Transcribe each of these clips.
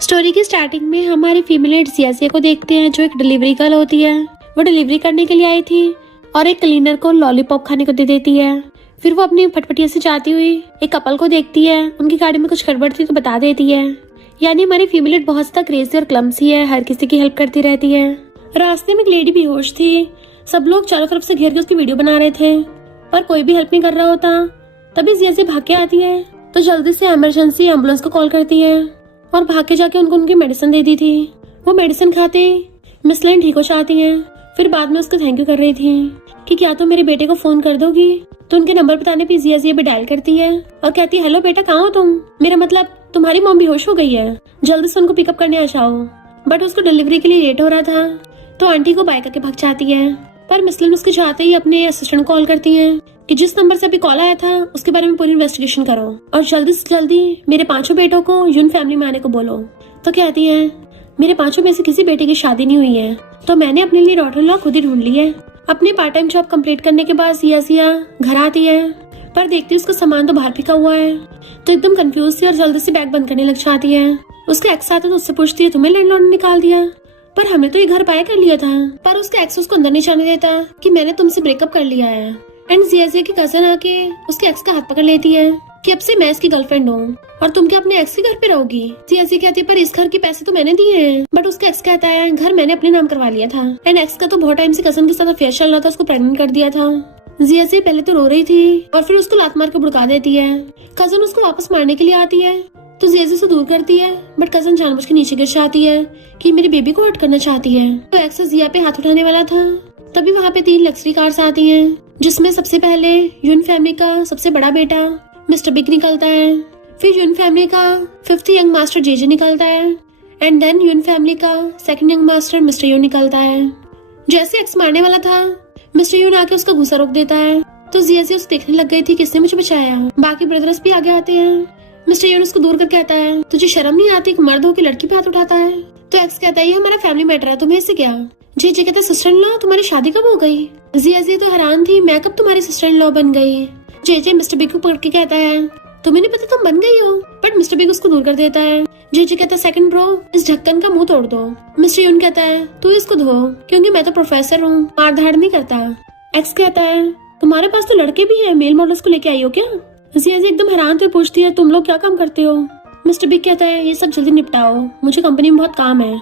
Story की starting में हमारी फीमेल लीड जिया को देखते हैं, जो एक डिलीवरी गर्ल होती है। वो डिलीवरी करने के लिए आई थी और एक क्लीनर को लॉलीपॉप खाने को दे देती है। फिर वो अपनी फटफटिया से जाती हुई एक कपल को देखती है। उनकी गाड़ी में कुछ गड़बड़ थी तो बता देती है। यानी हमारी फीमेल लीड बहुत ज्यादा क्रेजी और क्लमसी है, हर किसी की हेल्प करती रहती है। रास्ते में एक लेडी बेहोश थी। सब लोग चारों तरफ से घेर के उसकी वीडियो बना रहे थे, पर कोई भी हेल्प नहीं कर रहा होता। तभी जिया से भाग के आती है तो जल्दी से इमरजेंसी एम्बुलेंस को कॉल करती है और भाग के जाके उनको उनकी मेडिसिन दे दी थी। वो मेडिसिन खाते मिस लाइन ठीक हो जाती है। फिर बाद में उसको थैंक यू कर रही थी कि क्या तुम मेरे बेटे को फोन कर दोगी। तो उनके नंबर बताने पे जिया भी डायल करती है और कहती है, हेलो बेटा, कहाँ हो तुम? मेरा मतलब तुम्हारी मॉम बेहोश हो गई है, जल्दी से उनको पिकअप करने आ जाओ। बट उसको डिलीवरी के लिए लेट हो रहा था तो आंटी को बाय करके भाग जाती है। पर मिसलिन उसके जाते ही अपने असिस्टेंट कॉल करती है कि जिस नंबर से अभी कॉल आया था उसके बारे में पूरी इन्वेस्टिगेशन करो और जल्दी से जल्दी मेरे 5 बेटों को यून फैमिली में आने को बोलो। तो कहती है, मेरे 5 में से किसी बेटे की शादी नहीं हुई है तो मैंने अपने लिए डॉटर लॉ खुद ही ढूंढ ली है। अपनी पार्ट टाइम जॉब कंप्लीट करने के बाद जिया घर आती है, पर देखती उसका सामान तो बाहर फेंका हुआ है। तो एकदम कंफ्यूज थी और जल्दी से बैग बंद करने लग जाती है। उसका एक्स आता तो उससे पूछती है, तुम्हें लैंडलॉर्ड ने निकाल दिया? पर हमने तो ये घर बाय कर लिया था। पर उसका एक्स उसको अंदर नहीं जाने देता कि मैंने तुमसे ब्रेकअप कर लिया है। एंड जिया की कजन आके उसके एक्स का हाथ पकड़ लेती है कि अब से मैं इसकी गर्लफ्रेंड हूँ और तुम क्या अपने एक्स के घर पे रहोगी। जिया कहती है, पर इस घर के पैसे तो मैंने दिए हैं। बट उसका एक्स कहता है, घर मैंने अपने नाम करवा लिया था। एंड एक्स का तो बहुत टाइम से कजन के साथ अफेयर चल रहा था, उसको प्रेग्नेंट कर दिया था। जिया पहले तो रो रही थी और फिर उसको लात मार के भड़का देती है। कजन उसको वापस मारने के लिए आती है तो जिया से दूर करती है, बट कजन जानबूझ के नीचे गिर जाती है कि मेरी बेबी को हर्ट करना चाहती है। तो एक्स जिया पे हाथ उठाने वाला था तभी वहाँ पे 3 लग्जरी कार्स आती हैं, जिसमें सबसे पहले यून फैमिली का सबसे बड़ा बेटा मिस्टर बिग निकलता है। फिर यून फैमिली का 5th यंग मास्टर जे निकलता है एंड देन यून फैमिली का 2nd यंग मास्टर मिस्टर यून निकलता है। जैसे एक्स मारने वाला था मिस्टर यून आके उसका गुस्सा रोक देता है तो जिया उसे देखने लग गई थी किसने मुझे बचाया। बाकी ब्रदर्स भी आगे आते हैं। मिस्टर यून उसको दूर कर कहता है, तुझे शर्म नहीं आती कि मर्द हो के लड़की पे हाथ उठाता है? तो एक्स कहता है, ये हमारा फैमिली मैटर है, तुम्हें इससे क्या? जे कहता है, सिस्टर इन लॉ तुम्हारी शादी कब हो गई? जिया तो हैरान थी, मैं कब तुम्हारी सिस्टर इन लॉ बन गई? जे मिस्टर बिग को पकड़ के कहता है, तुम्हें नहीं पता तुम बन गई हो? बट मिस्टर बिग उसको दूर कर देता है। जे कहता है, सेकंड ब्रो, इस ढक्कन का मुंह तोड़ दो। मिस्टर यून कहता है, तू इसको धो क्योंकि मैं तो प्रोफेसर हूँ, मार धाड़ नहीं करता। एक्स कहता है, तुम्हारे पास तो लड़के भी है, मेल मॉडल्स को लेके आई हो क्या? जिया एकदम हैरान तो पूछती है, तुम लोग क्या काम करते हो? मिस्टर बिग कहता है, ये सब जल्दी निपटाओ, मुझे कंपनी में बहुत काम है।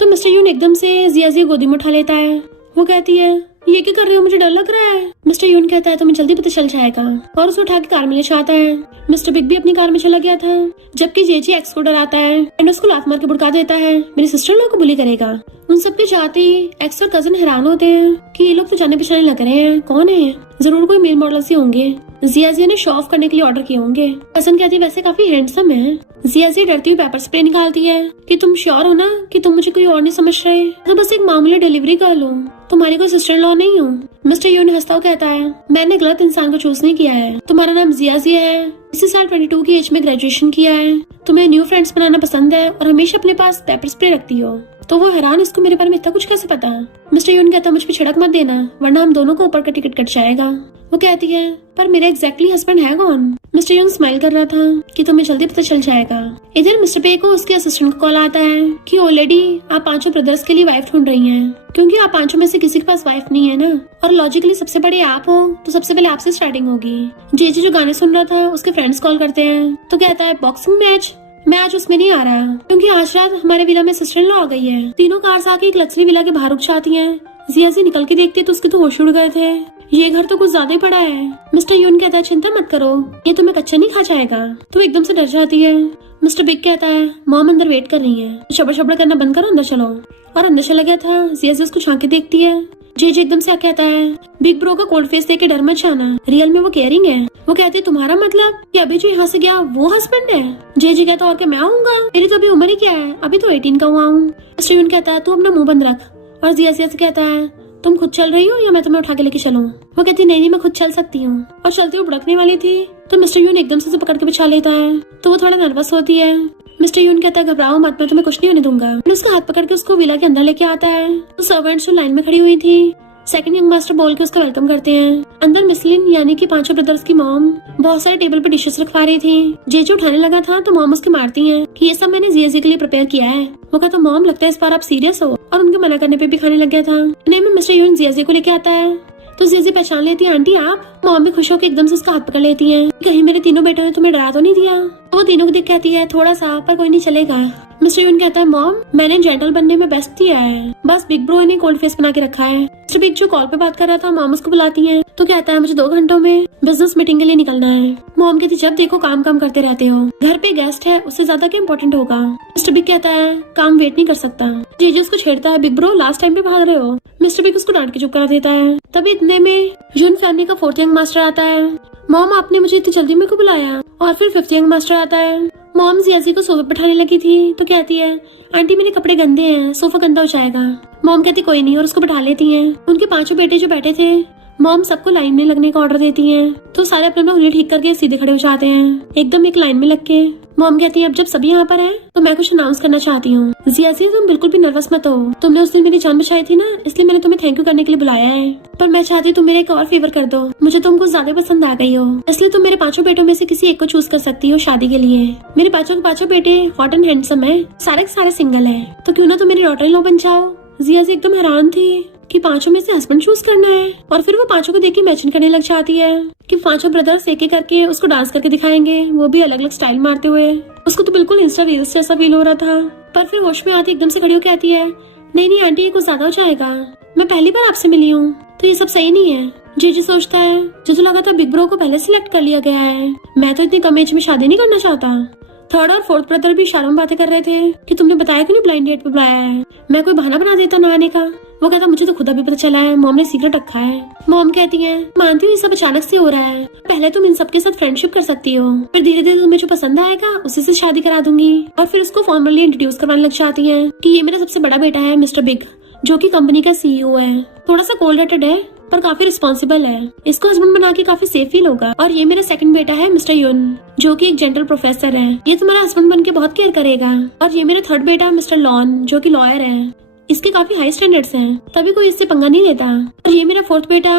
तो मिस्टर यून एकदम से जिया गोदी में उठा लेता है। वो कहती है, ये क्या कर रहे हो, मुझे डर लग रहा है। मिस्टर यून कहता है, तुम्हें जल्दी पता चल जाएगा और उसे उठा के कार में ले जाता है। मिस्टर बिग भी अपनी कार में चला गया था, जबकि जे एक्स को डराता है एंड उसको लात मार के भड़का देता है, मेरी सिस्टर इन लॉ को बुली करेगा। उन सबके जाते ही एक्स और कजन हैरान होते हैं कि ये लोग तो जाने पहचाने लग रहे हैं, कौन है? जरूर कोई मेल मॉडल से होंगे। जिया ने शो ऑफ करने के लिए ऑर्डर किए होंगे। कजन कहती है, वैसे काफी हैंडसम है। जिया डरती हुई पेपर स्प्रे निकालती है कि तुम श्योर हो ना कि तुम मुझे कोई और नहीं समझ रहे? तो बस एक मामूली डिलीवरी गर्ल हूँ, तुम्हारी कोई सिस्टर इन लॉ नहीं हूँ। मिस्टर यून हंसता हुआ कहता है, मैंने गलत इंसान को चूज नहीं किया है। तुम्हारा नाम जिया है, इसी साल 22 की एज में ग्रेजुएशन किया है, तुम्हें न्यू फ्रेंड्स बनाना पसंद है और हमेशा अपने पास पेपर स्प्रे रखती हो। तो वो हैरान, इसको मेरे बारे में इतना कुछ कैसे पता? मिस्टर यून कहता, मुझ पे छिड़क मत देना वरना हम दोनों को ऊपर का टिकट कट जाएगा। वो कहती है, पर मेरा एग्जैक्टली हस्बैंड है कौन? मिस्टर यून स्माइल कर रहा था कि तुम्हें जल्दी पता चल जाएगा। इधर मिस्टर पे को उसके असिस्टेंट को कॉल आता है कि ऑलरेडी आप 5 ब्रदर्स के लिए वाइफ ढूंढ रही हैं, क्योंकि आप 5 में से किसी के पास वाइफ नहीं है ना, और लॉजिकली सबसे बड़े आप हो तो सबसे पहले आपसे स्टार्टिंग होगी। जे जो गाने सुन रहा था उसके फ्रेंड्स कॉल करते हैं तो कहता है, बॉक्सिंग मैच? मैं आज उसमें नहीं आ रहा क्योंकि आज रात हमारे विला में सिस्टर इन लॉ आ गई है। तीनों कार्स आके एक लग्जरी विला के बाहर रुक जाती हैं। जिया निकल के देखती है तो उसके तो होश उड़ गए थे, ये घर तो कुछ ज्यादा ही बड़ा है। मिस्टर यून कहता है, चिंता मत करो, ये तुम्हें कच्चा नहीं खा जाएगा। तो एकदम से डर जाती है। मिस्टर बिग कहता है, मॉम अंदर वेट कर रही है, शबर शबर करना बंद करो, अंदर चलो। और अंदर चला गया था। जिया उसको झांक के देखती है। जे एकदम से कहता है, बिग ब्रो का कोल्ड फेस देके डर मत जाना, रियल में वो केयरिंग है। वो कहते, तुम्हारा मतलब कि अभी जो यहाँ से गया वो हस्बैंड है? जे कहता, और क्या मैं आऊंगा, मेरी तो अभी उम्र ही क्या है, अभी तो 18 का हुआ हूँ। मिस्टर यून कहता है, तू अपना मुंह बंद रख। और जिया से कहता है, तुम खुद चल रही हो या मैं तुम्हें उठा के लेके चलूं? वो कहती, नहीं मैं खुद चल सकती हूँ। और चलते हुए भड़कने वाली थी तो मिस्टर यून एकदम से पकड़ के बिछा लेता है तो वो थोड़ा नर्वस होती है। मिस्टर यून कहता है, घबराओ मत, मैं तुम्हें कुछ नहीं होने दूंगा। उसका हाथ पकड़ के उसको विला के अंदर लेके आता है तो सर्वेंट्स जो लाइन में खड़ी हुई थी सेकंड यंग मास्टर बोल के उसका वेलकम करते हैं। अंदर मिसलिन यानी कि पांचों ब्रदर्स की मॉम बहुत सारे टेबल पे डिशेस रखवा रही थी। जेजे उठाने लगा था तो मॉम उसकी मारती हैं कि ये सब मैंने जियाजी के लिए प्रिपेयर किया है। वो कहता मॉम लगता है इस बार आप सीरियस हो, और उनके मना करने पे भी खाने लग गया था। नहीं में मिस्टर यून जियाजी को लेके आता है तो जियाजी पहचान लेती है आंटी आप। मॉम भी खुश होकर एकदम से उसका हाथ पकड़ लेती है। कहीं मेरे तीनों बेटों ने तुम्हें डरा तो नहीं दिया? वो तीनों को देख कहती है थोड़ा सा, पर कोई नहीं चलेगा। मिस्टर यून कहता है मॉम मैंने जेंटल बनने में बेस्ट दिया है, बस बिग ब्रो ने कोल्ड फेस बना के रखा है। मिस्टर बिग जो कॉल पे बात कर रहा था मॉम उसको बुलाती है तो कहता है मुझे 2 घंटों में बिजनेस मीटिंग के लिए निकलना है। मॉम कहती जब देखो काम काम करते रहते हो, घर पे गेस्ट है उससे ज्यादा क्या इम्पोर्टेंट होगा। मिस्टर बिग कहता है काम वेट नहीं कर सकता। जेजे उसको छेड़ता है बिग ब्रो लास्ट टाइम पे भाग रहे हो। मिस्टर बिग उसको डांट के चुप करा देता है। तभी इतने में यून फैमिली का 4th यंग मास्टर आता है। मॉम आपने मुझे इतनी जल्दी मेरे को बुलाया। और फिर 5th यंग मास्टर आता है। मॉम जियाजी को सोफे पर बैठाने लगी थी तो कहती है आंटी मेरे कपड़े गंदे हैं, सोफा गंदा हो जाएगा। मॉम कहती कोई नहीं और उसको बैठा लेती हैं। उनके 5 बेटे जो बैठे थे मॉम सबको लाइन में लगने का ऑर्डर देती हैं तो सारे अपने अपना उंगली ठीक करके सीधे खड़े हो जाते हैं एकदम एक लाइन में लग के। मॉम कहती है अब जब सभी यहाँ पर हैं तो मैं कुछ अनाउंस करना चाहती हूँ। जियाजी तुम बिल्कुल भी नर्वस मत हो, तुमने उस दिन मेरी जान बचाई थी ना, इसलिए मैंने तुम्हें थैंक यू करने के लिए बुलाया है। पर मैं चाहती तुम मेरे एक और फेवर कर दो, मुझे तुम कुछ ज्यादा पसंद आ गई हो, इसलिए तुम मेरे 5 बेटों में से किसी एक को चूज कर सकती हो शादी के लिए। मेरे 5 बेटे हॉट एंड हैंडसम है, सारे के सारे सिंगल है, तो क्यों ना तुम मेरी डॉटर इन लॉ बन जाओ। जियाजी एकदम हैरान थी कि 5 में से हस्बैंड चूज करना है, और फिर वो 5 को देख के इमेजिन करने लग जाती है कि 5 ब्रदर्स एक एक करके उसको डांस करके दिखाएंगे, वो भी अलग अलग स्टाइल मारते हुए। उसको तो बिल्कुल इंस्टा रील्स जैसा फील हो रहा था। पर फिर होश में आती एकदम से खड़ी होकर आती है नहीं नहीं आंटी ये कुछ ज्यादा हो जाएगा, मैं पहली बार आपसे मिली हूँ तो ये सब सही नहीं है। जीजी सोचता है जो लगा था बिग ब्रो को पहले सिलेक्ट कर लिया गया है, मैं तो इतनी कम एज में शादी नहीं करना चाहता। 3rd और 4th ब्रदर भी इशारों में बातें कर रहे थे कि तुमने बताया क्यों नहीं ब्लाइंड डेट पे बुलाया है, मैं कोई बहाना बना देता ना आने का। वो कहता मुझे तो खुद अभी पता चला है, मॉम ने सीक्रेट रखा है। मॉम कहती है मानती हूँ ये सब अचानक से हो रहा है, पहले तुम इन सबके साथ फ्रेंडशिप कर सकती हो, फिर धीरे धीरे तुम्हें जो पसंद आएगा उसी से शादी करा दूंगी। और फिर उसको फॉर्मली इंट्रोड्यूस करवाने लग जाती है कि ये मेरा सबसे बड़ा बेटा है मिस्टर बिग, जो कि कंपनी का CEO है। थोड़ा सा कोल्ड हार्टेड है पर काफी रिस्पॉन्सिबल है, इसको हस्बैंड बना के काफी सेफ फील होगा। और ये मेरा 2nd बेटा है मिस्टर यून, जो कि एक जेंटल प्रोफेसर है, ये तुम्हारा हस्बैंड बन के बहुत केयर करेगा। और ये मेरा 3rd बेटा मिस्टर लॉन, जो कि लॉयर है, इसके काफी हाई स्टैंडर्ड्स हैं, तभी कोई इससे पंगा नहीं लेता। और ये मेरा 4th बेटा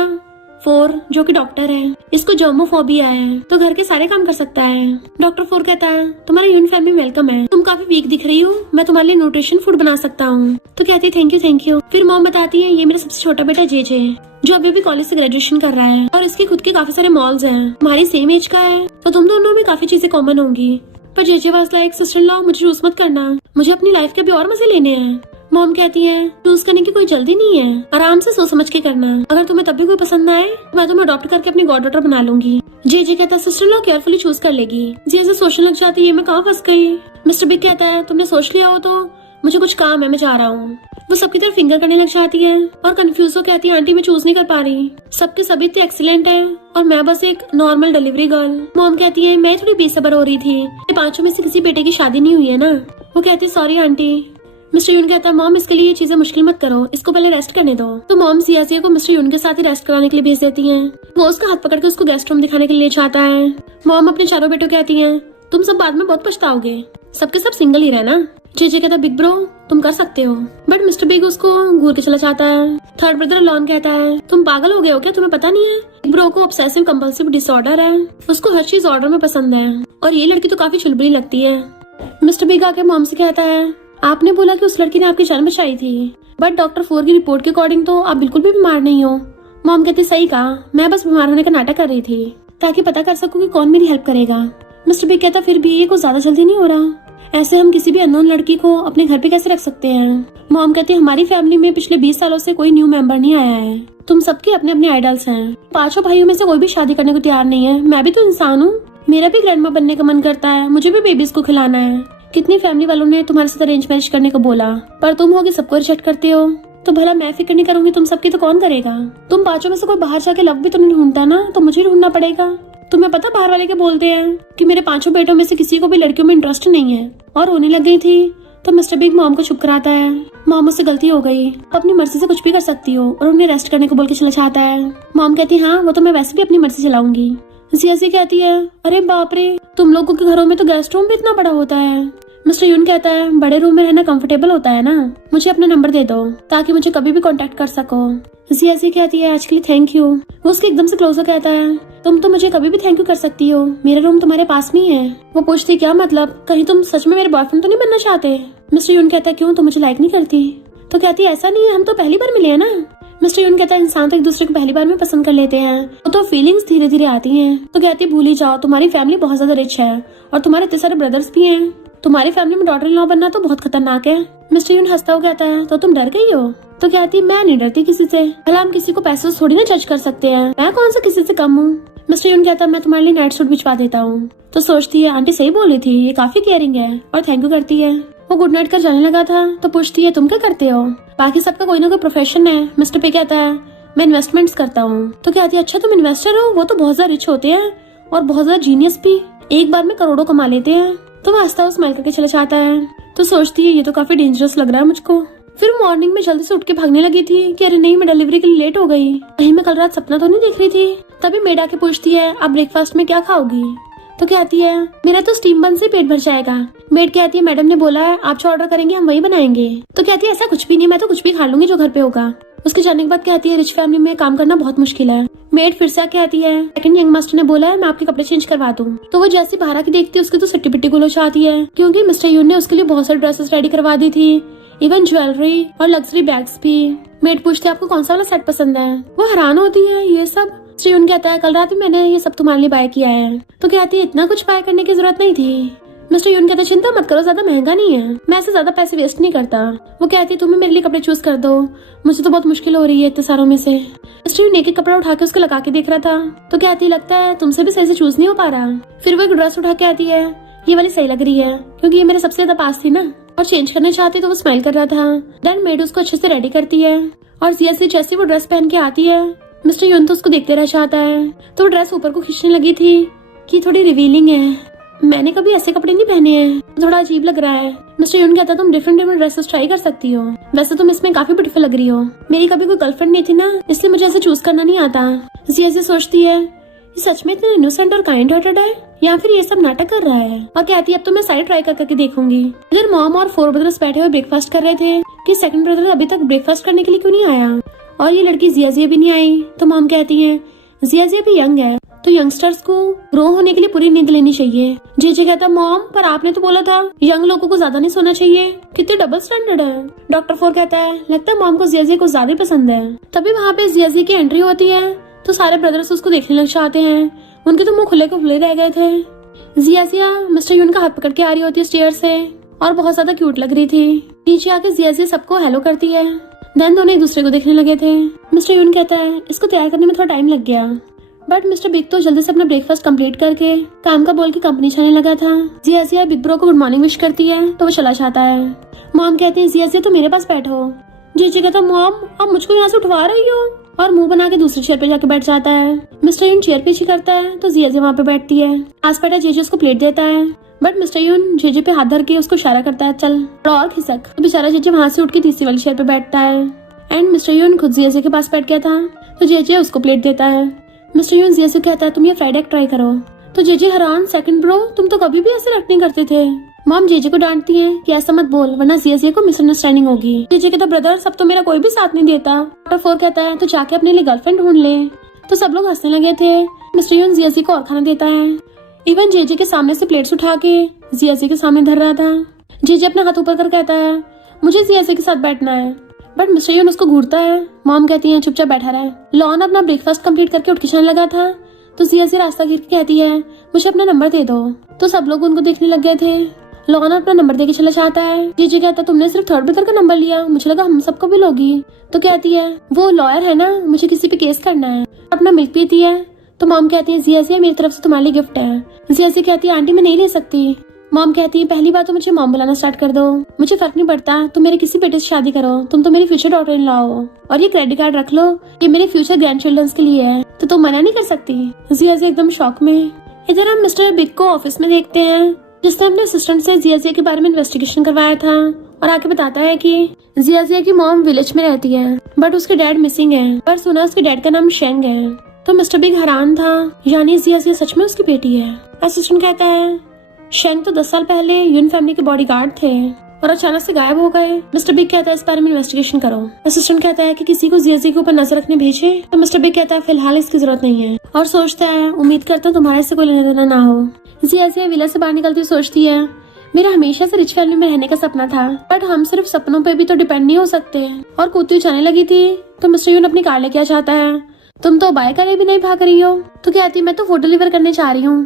4, जो कि डॉक्टर है, इसको जर्मोफोबिया है तो घर के सारे काम कर सकता है। डॉक्टर 4 कहता है तुम्हारा यून फैमिली वेलकम है, तुम काफी वीक दिख रही हो, मैं तुम्हारे लिए न्यूट्रिशन फूड बना सकता हूँ। तो कहती है थैंक यू। फिर मॉम बताती है ये मेरा सबसे छोटा बेटा जेजे, जो अभी भी कॉलेज से ग्रेजुएशन कर रहा है, और इसके खुद के काफी सारे मॉल्स हैं, हमारी सेम एज का है तो तुम दोनों में काफी चीजें कॉमन होंगी। पर JJ was like sister in law मुझे चूज मत करना, मुझे अपनी लाइफ के भी और मजे लेने हैं। मॉम कहती है चूज करने की कोई जल्दी नहीं है, आराम से सोच समझ के करना, अगर तुम्हें तब भी कोई पसंद ना आए मैं तुम्हें अडॉप्ट करके अपनी गॉड डॉटर बना लूंगी। जे कहता है सिस्टर लॉ केयरफुली चूज कर लेगी। जी ऐसे सोचने लग जाती है मैं कहाँ फंस गई। मिस्टर बिग कहता है तुमने सोच लिया हो तो मुझे कुछ काम है, मैं जा रहा हूँ। वो सबकी तरफ फिंगर करने लग जाती है और कंफ्यूज हो कहती है आंटी मैं चूज नहीं कर पा रही, सबके सभी इतने एक्सीलेंट है और मैं बस एक नॉर्मल डिलीवरी गर्ल। मॉम कहती है मैं थोड़ी बेसब्र हो रही थी, 5 में से किसी बेटे की शादी नहीं हुई है ना। वो कहती है सॉरी आंटी। मिस्टर यून कहता है मॉम इसके लिए ये चीजें मुश्किल मत करो, इसको पहले रेस्ट करने दो। तो मॉम जियाजिया को मिस्टर यून के साथ ही रेस्ट कराने के लिए भेज देती हैं। वो उसका हाथ पकड़ के उसको गेस्ट रूम दिखाने के लिए चाहता है। मॉम अपने चारों बेटों कहती हैं तुम सब बाद में बहुत पछताओगे, सबके सब सिंगल ही रहना। जे कहता बिग ब्रो तुम कर सकते हो, बट मिस्टर बिग उसको घूर के चला जाता है। 3rd ब्रदर लॉन कहता है तुम पागल हो गए हो क्या, तुम्हें पता नहीं है बिग ब्रो को ऑब्सेसिव कंपल्सिव डिसऑर्डर है, उसको हर चीज ऑर्डर में पसंद है और ये लड़की तो काफी चुलबुली लगती है। मिस्टर बिग आके मॉम से कहता है आपने बोला कि उस लड़की ने आपकी जान बचाई थी, बट डॉक्टर 4 की रिपोर्ट के अकॉर्डिंग तो आप बिल्कुल भी बीमार नहीं हो। मॉम कहती सही कहा, मैं बस बीमार होने का नाटक कर रही थी ताकि पता कर सकूं कि कौन मेरी हेल्प करेगा। मिस्टर बिग कहता फिर भी ये कुछ ज्यादा जल्दी नहीं हो रहा, ऐसे हम किसी भी अननोन लड़की को अपने घर पे कैसे रख सकते हैं। मॉम कहती है हमारी फैमिली में पिछले 20 सालों से कोई न्यू मेंबर नहीं आया है, तुम सबके अपने अपने आइडल्स हैं। 5 भाइयों में से कोई भी शादी करने को तैयार नहीं है, मैं भी तो इंसान हूँ, मेरा भी ग्रैंडमा बनने का मन करता है, मुझे भी बेबीज को खिलाना है। कितनी फैमिली वालों ने तुम्हारे साथ अरेंज मैरिज करने को बोला, पर तुम होगे सबको रिजेक्ट करते हो, तो भला मैं फिक्र नहीं करूंगी तुम सबकी तो कौन करेगा। तुम 5 में से कोई बाहर जाके लव भी तो नहीं ढूंढता ना, तो मुझे ढूंढना पड़ेगा। तुम्हें पता बाहर वाले क्या बोलते हैं कि मेरे 5 बेटों में से किसी को भी लड़कियों में इंटरेस्ट नहीं है। और होने लग गई थी तो मिस्टर बिग मॉम को चुप कराता है। मॉम मुझसे गलती हो गई, अपनी मर्जी से कुछ भी कर सकती हो, और उन्हें रेस्ट करने को बोल के चला जाता है। मॉम कहती है हाँ वो तो मैं वैसे भी अपनी मर्जी चलाऊंगी। जियाजी कहती है अरे बाप रे, तुम लोगों के घरों में तो गेस्ट रूम भी इतना बड़ा होता है। मिस्टर यून कहता है बड़े रूम में रहना कंफर्टेबल होता है ना, मुझे अपना नंबर दे दो ताकि मुझे कभी भी कांटेक्ट कर सको। जियाजी कहती है एक्चुअली थैंक यू। वो उसके एकदम से क्लोज हो कहता है तुम तो मुझे कभी भी थैंक यू कर सकती हो, मेरा रूम तुम्हारे पास में ही है। वो पूछती क्या मतलब, कहीं तुम सच में मेरे बॉयफ्रेंड तो नहीं बनना चाहते? मिस्टर यून कहता है क्यों, तुम मुझे लाइक नहीं करती? तो कहती है ऐसा नहीं है, हम तो पहली बार मिले हैं ना। मिस्टर यून कहता है इंसान तो एक दूसरे को पहली बार में पसंद कर लेते हैं तो फीलिंग्स धीरे धीरे आती हैं। तो कहती है भूल ही जाओ, तुम्हारी फैमिली बहुत ज्यादा रिच है और तुम्हारे इतने सारे ब्रदर्स भी हैं, तुम्हारी फैमिली में डॉटर इन लॉ बनना तो बहुत खतरनाक है। मिस्टर यून हंसता हुआ कहता है तो तुम डर गई हो? तो कहती मैं नहीं डरती किसी से, भला हम किसी को पैसे से थोड़ी ना जज कर सकते हैं, मैं कौन सा किसी से कम हूँ। मिस्टर यून कहता है मैं तुम्हारे लिए नाइट सूट भिजवा देता हूँ। तो सोचती है आंटी सही बोली थी, ये काफी केयरिंग है, और थैंक यू करती है। वो गुड नाइट कर जाने लगा था तो पूछती है तुम क्या करते हो? बाकी सबका कोई ना कोई प्रोफेशन है। मिस्टर पे कहता है मैं इन्वेस्टमेंट्स करता हूँ। तो कहती है अच्छा तुम इन्वेस्टर हो, वो तो बहुत ज्यादा रिच होते हैं और बहुत ज्यादा जीनियस भी, एक बार में करोड़ों कमा लेते हैं। तो वो हंसता हुआ स्माइल करके चला जाता है। तो सोचती है ये तो काफी डेंजरस लग रहा है मुझको। फिर मॉर्निंग में जल्दी से उठ के भागने लगी थी कि अरे नहीं मैं डिलीवरी के लिए लेट हो गई, कहीं मैं कल रात सपना तो नहीं देख रही थी। तभी मेड आके पूछती है आप ब्रेकफास्ट में क्या खाओगी? तो कहती है मेरा तो स्टीम बन से पेट भर जाएगा। मेड कहती है मैडम ने बोला है आप जो ऑर्डर करेंगे हम वही बनाएंगे। तो कहती है ऐसा कुछ भी नहीं, मैं तो कुछ भी खा लूंगी जो घर पे होगा। उसके जाने के बाद कहती है रिच फैमिली में काम करना बहुत मुश्किल है। मेड फिर से कहती है सेकंड यंग मास्टर ने बोला है मैं आपके कपड़े चेंज करवा दूं। तो वो जैसी बाहर आके देखती है उसकी तो सट्टी पिट्टी गुलोच आती है, क्योंकि मिस्टर यून ने उसके लिए बहुत सारी ड्रेसेस रेडी करवा दी थी, इवन ज्वेलरी और लग्जरी बैग्स भी। मेड पूछती है आपको कौन सा वाला सेट पसंद है? वो हैरान होती है ये सब। मिस्टर यून कहता है कल रात में मैंने ये सब तुम्हारे लिए बाय किया है। तो कहती है इतना कुछ बाय करने की जरूरत नहीं थी। मिस्टर यून कहता है चिंता मत करो, ज्यादा महंगा नहीं है, मैं ऐसे ज्यादा पैसे वेस्ट नहीं करता। वो कहती है तुम्हें मेरे लिए कपड़े चूज कर दो, मुझे तो बहुत मुश्किल हो रही है इतने सारों में से। मिस्टर यून एक कपड़ा उठा के उसको लगा के देख रहा था। तो कहती लगता है तुमसे भी सही से चूज नहीं हो पा रहा। फिर वो एक ड्रेस उठा के आती है, ये वाली सही लग रही है क्योंकि ये मेरे सबसे ज्यादा पास थी ना, और चेंज करना चाहती तो वो स्माइल कर रहा था। देन मेड उसको अच्छे से रेडी करती है और जैसे वो ड्रेस पहन के आती है मिस्टर यून तो उसको देखते रह जाता है। तो वो ड्रेस ऊपर को खींचने लगी थी कि थोड़ी रिवीलिंग है, मैंने कभी ऐसे कपड़े नहीं पहने हैं, थोड़ा अजीब लग रहा है। मिस्टर यून कहता तुम डिफरेंट ड्रेसेस ट्राई कर सकती हो, वैसे तुम इसमें काफी ब्यूटीफुल लग रही हो, मेरी कभी कोई गर्लफ्रेंड नहीं थी ना इसलिए मुझे ऐसे चूज करना नहीं आता। ऐसे सोचती है ये सच में इतना इनोसेंट और काइंड हार्टेड है या फिर ये सब नाटक कर रहा है। और कहती है अब तो मैं सारी ट्राई करके देखूंगी। इधर मॉम और 4 ब्रदर्स बैठे हुए ब्रेकफास्ट कर रहे थे कि सेकंड ब्रदर अभी तक ब्रेकफास्ट करने के लिए क्यों नहीं आया, और ये लड़की जिया भी नहीं आई। तो मॉम कहती है जिया भी यंग है तो यंगस्टर्स को ग्रो होने के लिए पूरी नींद लेनी चाहिए। जे कहता मॉम पर आपने तो बोला था यंग लोगों को ज्यादा नहीं सोना चाहिए, कितने डबल स्टैंडर्ड है। डॉक्टर 4 कहता है लगता है मॉम को जिया को ज्यादा पसंद है। तभी वहाँ पे जिया की एंट्री होती है तो सारे ब्रदर्स उसको देखने लग जाते हैं, उनके तो मुंह खुले को खुले रह गए थे। जिया मिस्टर यून का हाथ पकड़ के आ रही होती है स्टेयर से और बहुत ज्यादा क्यूट लग रही थी। नीचे आके जिया सबको हेलो करती है। देन दोनों एक दूसरे को देखने लगे थे। मिस्टर यून कहता है इसको तैयार करने में थोड़ा टाइम लग गया, बट मिस्टर बिग तो जल्दी से अपना ब्रेकफास्ट कंप्लीट करके काम का बोल के कंपनी जाने लगा था। जिया बिग ब्रो को गुड मॉर्निंग विश करती है तो वो चला जाता है। मॉम कहती है जिया तो मेरे पास बैठो। जी कहता मॉम आप मुझको यहाँ से उठवा रही हो, और मुंह बना के दूसरे चेयर पे जाके बैठ जाता है। मिस्टर यून चेयर पीछे करता है तो जिया वहाँ पे बैठती है। आस बैठा जेजे उसको प्लेट देता है, बट मिस्टर यून जेजे पे हाथ धर के उसको इशारा करता है चल और खिसक। तो बेचारा जेजे वहाँ से उठ के तीसरी वाली चेयर पे बैठता है। एंड मिस्टर यून खुद जिया के पास बैठ गया था तो जेजे उसको प्लेट देता है। मिस्टर यून जिया से कहता है तुम ये फ्राइड एग ट्राई करो। तो जेजे हैरान सेकंड ब्रो तुम तो कभी भी ऐसे एक्ट नहीं करते थे। मॉम जेजे को डांटती है कि ऐसा मत बोल वरना जिया को मिसअंडरस्टैंडिंग होगी। जेजे कहता ब्रदर सब तो मेरा कोई भी साथ नहीं देता। डॉक्टर 4 कहता है तो जाके अपने लिए गर्लफ्रेंड ढूंढ ले। तो सब लोग हंसने लगे थे। मिस्टर यून जिया को और खाना देता है, इवन जेजे के सामने से प्लेट्स उठा के जिया के सामने धर रहा था। जेजे अपना हाथ ऊपर कर कहता है मुझे जिया के साथ बैठना है, बट मिस्टर यून उसको घूरता है। मॉम कहती है चुपचाप बैठा रहे। लॉन अपना ब्रेकफास्ट कंप्लीट करके उठ के जाने लगा था तो जिया रास्ता गिर के कहती है मुझे अपना नंबर दे दो। तो सब लोग उनको देखने लग गए थे। लॉन अपना नंबर देके चला जाता है। जीजे कहता तुमने सिर्फ 3rd ब्रदर का नंबर लिया, मुझे लगा हम सबको भी लोगी। तो कहती है वो लॉयर है ना, मुझे किसी पे केस करना है। अपना मिल्क पीती है तो मॉम कहती है जिया मेरी तरफ से तुम्हारे लिए गिफ्ट है। जिया कहती है आंटी मैं नहीं ले सकती। मॉम कहती है पहली बात तो मुझे मॉम बुलाना स्टार्ट कर दो, मुझे फर्क नहीं पड़ता तुम मेरे किसी बेटे से शादी करो, तुम तो मेरी फ्यूचर डॉटर इन लॉ हो, और ये क्रेडिट कार्ड रख लो ये मेरे फ्यूचर ग्रैंड चिल्ड्रंस के लिए है, तो तुम मना नहीं कर सकती। जिया एकदम शॉक में। इधर हम मिस्टर बिग को ऑफिस में देखते हैं जिसने अपने असिस्टेंट से जिया के बारे में इन्वेस्टिगेशन करवाया था और आके बताता है कि जिया की मॉम विलेज में रहती है बट उसके डैड मिसिंग है, पर सुना उसके डैड का नाम शेंग है। तो मिस्टर बिग हैरान था, यानी जिया सच में उसकी बेटी है। असिस्टेंट कहता है शेंग तो 10 साल पहले यून फैमिली के बॉडीगार्ड थे और अचानक से गायब हो गए। मिस्टर बिग कहता है इस बारे में इन्वेस्टिगेशन करो। असिस्टेंट कहता है कि किसी को जियाजी के ऊपर नजर रखने भेजे, तो मिस्टर बिग कहता है फिलहाल इसकी जरूरत नहीं है और सोचता है उम्मीद करता हूँ तुम्हारे से कोई लेना देना ना हो। जियाजी विला से बाहर निकलती सोचती है मेरा हमेशा से रिच फैमिली में रहने का सपना था, बट हम सिर्फ सपनों पे भी तो डिपेंड नहीं हो सकते। और कूदती हुई जाने लगी थी तो मिस्टर यून अपनी कार लेके आ जाता है। तुम तो बाय करे भी नहीं भाग रही हो। तो कहती मैं तो फूड डिलीवर करने जा रही हूँ।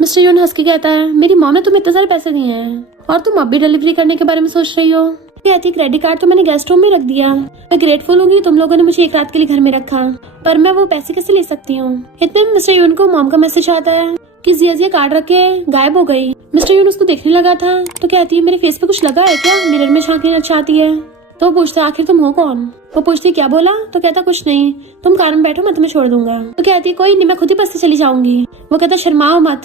मिस्टर यून हंस के कहता है मेरी मॉम ने तुम्हें इतने सारे पैसे दिए हैं और तुम अब भी डिलीवरी करने के बारे में सोच रही हो। कहती क्रेडिट कार्ड तो मैंने गेस्ट रूम में रख दिया। मैं ग्रेटफुल हूँ तुम लोगों ने मुझे एक रात के लिए घर में रखा, पर मैं वो पैसे कैसे ले सकती हूँ। इतने में मिस्टर यून को मॉम का मैसेज आता है कि जिया कार्ड रख के गायब हो गई। मिस्टर यून उसको देखने लगा था तो कहती है मेरे फेस पे कुछ लगा है क्या, मिरर में झांकना चाहती है। तो वो पूछता है आखिर तुम हो कौन। वो पूछती क्या बोला, तो कहता कुछ नहीं, तुम कार में बैठो मैं तुम्हें छोड़ दूंगा। तो कहती है कोई नहीं मैं खुद ही बस से चली जाऊंगी। वो कहता शर्माओ मत,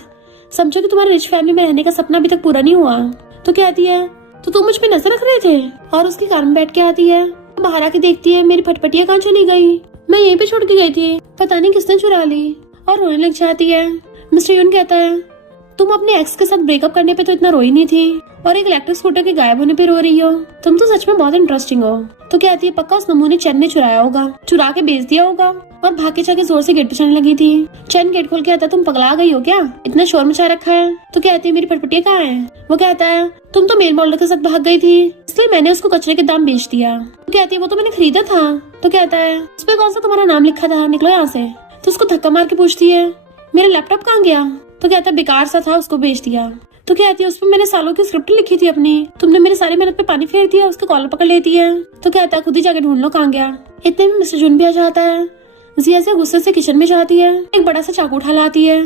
समझो कि तुम्हारे रिच फैमिली में रहने का सपना अभी तक पूरा नहीं हुआ। तो कहती है तो तुम मुझ पे नजर रख रहे थे। और उसकी कार में बैठ के आती है, बाहर आके देखती है मेरी फटफटिया कहाँ चली गई, मैं यहीं पे छोड़ के गई थी, पता नहीं किसने चुरा ली, और रोने लग जाती है। मिस्टर यून कहता है तुम अपने एक्स के साथ ब्रेकअप करने पे तो इतना रोई नहीं थी और एक इलेक्ट्रिक स्कूटर के गायब होने पे रो रही हो, तुम तो सच में बहुत इंटरेस्टिंग हो। तो कहती है पक्का उस नमूने चैन ने चुराया होगा, चुरा के बेच दिया होगा। और भाग के जाके जोर से गेट पे चढ़ने लगी थी। चैन गेट खोल के आता तुम पगला गई हो क्या, इतना शोर मचा रखा है। तो कहती है मेरी फटफटिया कहाँ है। वो कहता है तुम तो मेल मॉडल के साथ भाग गई थी इसलिए मैंने उसको कचरे के दाम बेच दिया। तो कहती है वो तो मैंने खरीदा था। तो कहता है उस पे कौन सा तुम्हारा नाम लिखा था, निकलो यहाँ से। तो उसको धक्का मार के पूछती है मेरा लैपटॉप कहाँ गया। तो कहता है बेकार सा था उसको बेच दिया। तो कहती है उस पर मैंने सालों की स्क्रिप्ट लिखी थी अपनी, तुमने मेरी सारी मेहनत पे पानी फेर दिया, उसका कॉलर पकड़ लेती है। तो कहता है खुद ही जाके ढूंढ लो कहाँ गया। इतने में मिस्टर जून भी आ जाता है। जिया से गुस्से से किचन में जाती है, एक बड़ा सा चाकू उठा लाती है।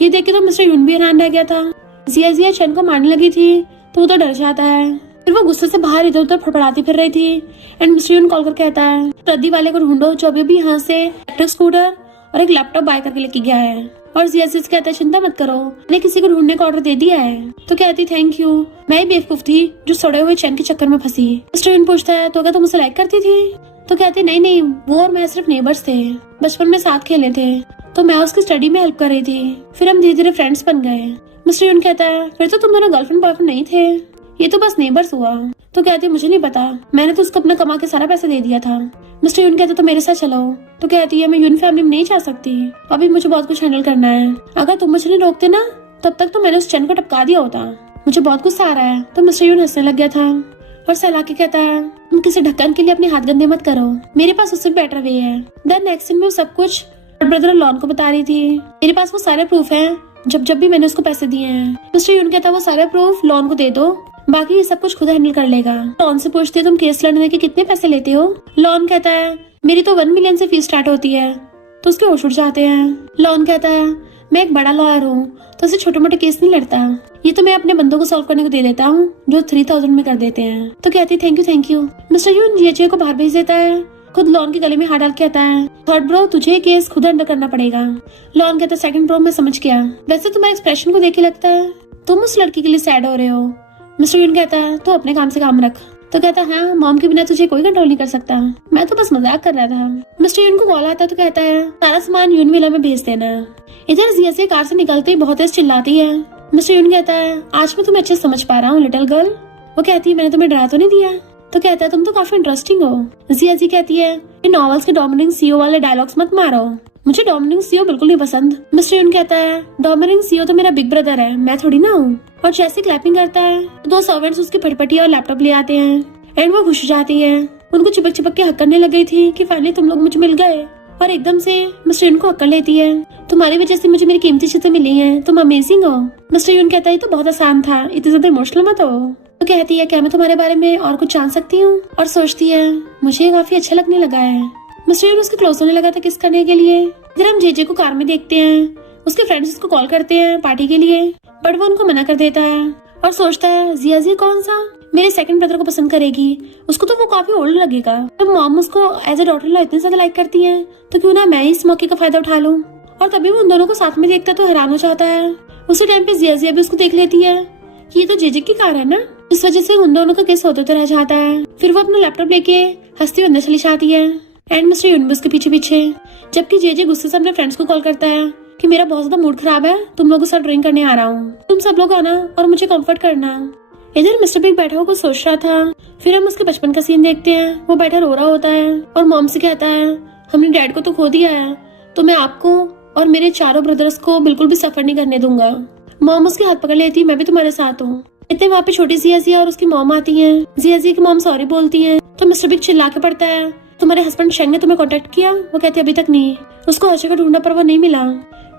ये देख के तो मिस्टर यून भी हैरान रह गया था। जिया चैन को मारने लगी थी तो वो तो डर जाता है। फिर वो गुस्से से बाहर इधर उधर फड़फड़ाती फिर रही थी। एंड मिस्टर यून कॉल कर कहता है रद्दी वाले को ढूंढो जो अभी भी यहाँ से इलेक्ट्रिक स्कूटर और एक लैपटॉप बाय करके लेके गया है। और जिया कहता है चिंता मत करो, मैंने किसी को ढूंढने का ऑर्डर दे दिया है। तो कहती थैंक यू, मैं ही बेवकूफ थी जो सड़े हुए चैन के चक्कर में फंसी। मिस्टर यून पूछता है तो क्या तुम उसे लाइक करती थी। तो कहती नहीं वो और मैं सिर्फ नेबर्स थे, बचपन में साथ खेले थे, तो मैं उसकी स्टडी में हेल्प कर रही थी, फिर हम धीरे धीरे फ्रेंड्स बन गए। मिस्टर यून कहता है फिर तो तुम दोनों गर्लफ्रेंड बॉयफ्रेंड नहीं थे, ये तो बस नेबर्स हुआ। तो कहती मुझे नहीं पता, मैंने तो उसको अपना कमा के सारा पैसा दे दिया था। मिस्टर यून कहता तो मेरे साथ चलो। तो कहती है मैं यून फैमिली में नहीं जा सकती, अभी मुझे बहुत कुछ हैंडल करना है, अगर तुम मुझे नहीं रोकते ना तब तक तो मैंने उस चैन को टपका दिया होता, मुझे बहुत गुस्सा आ रहा है। तो मिस्टर यून हंसने लग गया था और सहला के कहता है तुम किसी ढक्कन के लिए अपने हाथ गंदे मत करो, मेरे पास उससे बेटर वे है। देन नेक्स्ट सीन में वो सब कुछ ब्रदर लॉन को बता रही थी, मेरे पास वो सारे प्रूफ है जब भी मैंने उसको पैसे दिए हैं। मिस्टर यून कहता वो सारे प्रूफ लॉन को दे दो, बाकी ये सब कुछ खुद हैंडल कर लेगा। लॉन से पूछती है तुम केस लड़ने के कितने पैसे लेते हो। लॉन कहता है मेरी तो 1 मिलियन से फीस स्टार्ट होती है। तो उसके होश उड़ जाते हैं। लॉन कहता है मैं एक बड़ा लॉयर हूँ तो उसे छोटे मोटे केस नहीं लड़ता, ये तो मैं अपने बंदों को सॉल्व करने को दे देता हूँ जो 3000 में कर देते हैं। तो कहती थैंक यू। मिस्टर यून जीजे को बाहर भेज देता है, खुद लॉन के गले में हाथ डाल कहता है थर्ड ब्रो तुझे केस खुद हैंडल करना पड़ेगा। लॉन कहता है सेकंड ब्रो मैं समझ गया, वैसे तुम्हारे एक्सप्रेशन को देख के लगता है तुम उस लड़की के लिए सैड हो रहे हो। मिस्टर यून कहता है तो अपने काम से काम रख। तो कहता है हाँ मॉम के बिना तुझे कोई कंट्रोल नहीं कर सकता, मैं तो बस मजाक कर रहा था। मिस्टर यून को कॉल आता है तो कहता है सारा सामान यून विला में भेज देना। इधर जिया से कार से निकलते ही बहुत तेज चिल्लाती है। मिस्टर यून कहता है आज मैं तुम्हें अच्छे समझ पा रहा हूँ लिटिल गर्ल। वो कहती है मैंने तुम्हें डरा तो नहीं दिया। तो कहता है तुम तो काफी इंटरेस्टिंग हो। जिया कहती है ये नॉवेल्स के डोमिनिंग सीओ वाले डायलॉग्स मत मारो, मुझे डोमिनिंग सीओ बिल्कुल नहीं पसंद। मिस्टर यून कहता है डोमिनिंग सीओ तो मेरा बिग ब्रदर है, मैं थोड़ी ना हूँ। और जैसे क्लैपिंग करता है तो 2 सर्वेंट्स उसकी फटफटिया और लैपटॉप ले आते हैं एंड वो खुश हो जाती है। उनको चिपक के हक करने लग गई थी कि फाइनली तुम लोग मुझे मिल गए। और एकदम से मिस्टर यून को हक कर लेती है, तुम्हारी वजह से मुझे मेरी कीमती चीजें मिली हैं, तुम अमेजिंग हो। मिस्टर यून कहता है तो बहुत आसान था, इतनी ज्यादा इमोशनल मत हो। तो कहती है क्या मैं तुम्हारे बारे में और कुछ जान सकती हूँ। और सोचती है मुझे काफी अच्छा लगने लगा है। मिस्टर यून उसके क्लोज होने लगा था किस करने के लिए। इधर हम जेजे को कार में देखते हैं, उसके फ्रेंड्स उसको कॉल करते हैं पार्टी के लिए, बट वो उनको मना कर देता है और सोचता है जिया कौन सा मेरे सेकंड ब्रदर को पसंद करेगी, उसको तो वो काफी ओल्ड लगेगा। जब मॉम उसको एज ए डॉटर इतनी ज्यादा लाइक करती है तो क्यों ना मैं इस मौके का फायदा उठा लूं। और तभी वो उन दोनों को साथ में देखता तो हैरान हो जाता है। उसी टाइम पे जिया भी उसको देख लेती है कि ये तो जेजे की कार है ना, इस वजह से उन दोनों का केस होते तो रह जाता है। फिर वो अपना लैपटॉप लेके हंसती अंदर चली जाती है एंड मिस्टर यून भी उसके पीछे पीछे। जबकि जेजे गुस्से से अपने फ्रेंड्स को कॉल करता है कि मेरा बहुत ज्यादा मूड खराब है, तुम लोगों के साथ ड्रिंक करने आ रहा हूँ, तुम सब लोग आना और मुझे कंफर्ट करना। इधर मिस्टर बिग बैठा हुआ कुछ सोच रहा था। फिर हम उसके बचपन का सीन देखते हैं। वो बैठा रो रहा होता है और मॉम से कहता है, हमने डैड को तो खो दिया है, तो मैं आपको और मेरे चारों ब्रदर्स को बिल्कुल भी सफर नहीं करने दूंगा। मॉम उसके हाथ पकड़ लेती, मैं भी तुम्हारे साथ हूँ। इतने वहाँ पे छोटी जिया और उसकी मॉम आती है। जिया की मॉम सॉरी बोलती है तो मिस्टर बिग चिल्ला के पड़ता है, तुम्हारे हस्बैंड शेंग ने तुम्हें कॉन्टेक्ट किया? वो कहते अभी तक नहीं, उसको हर जगह ढूंढा पर वो नहीं मिला।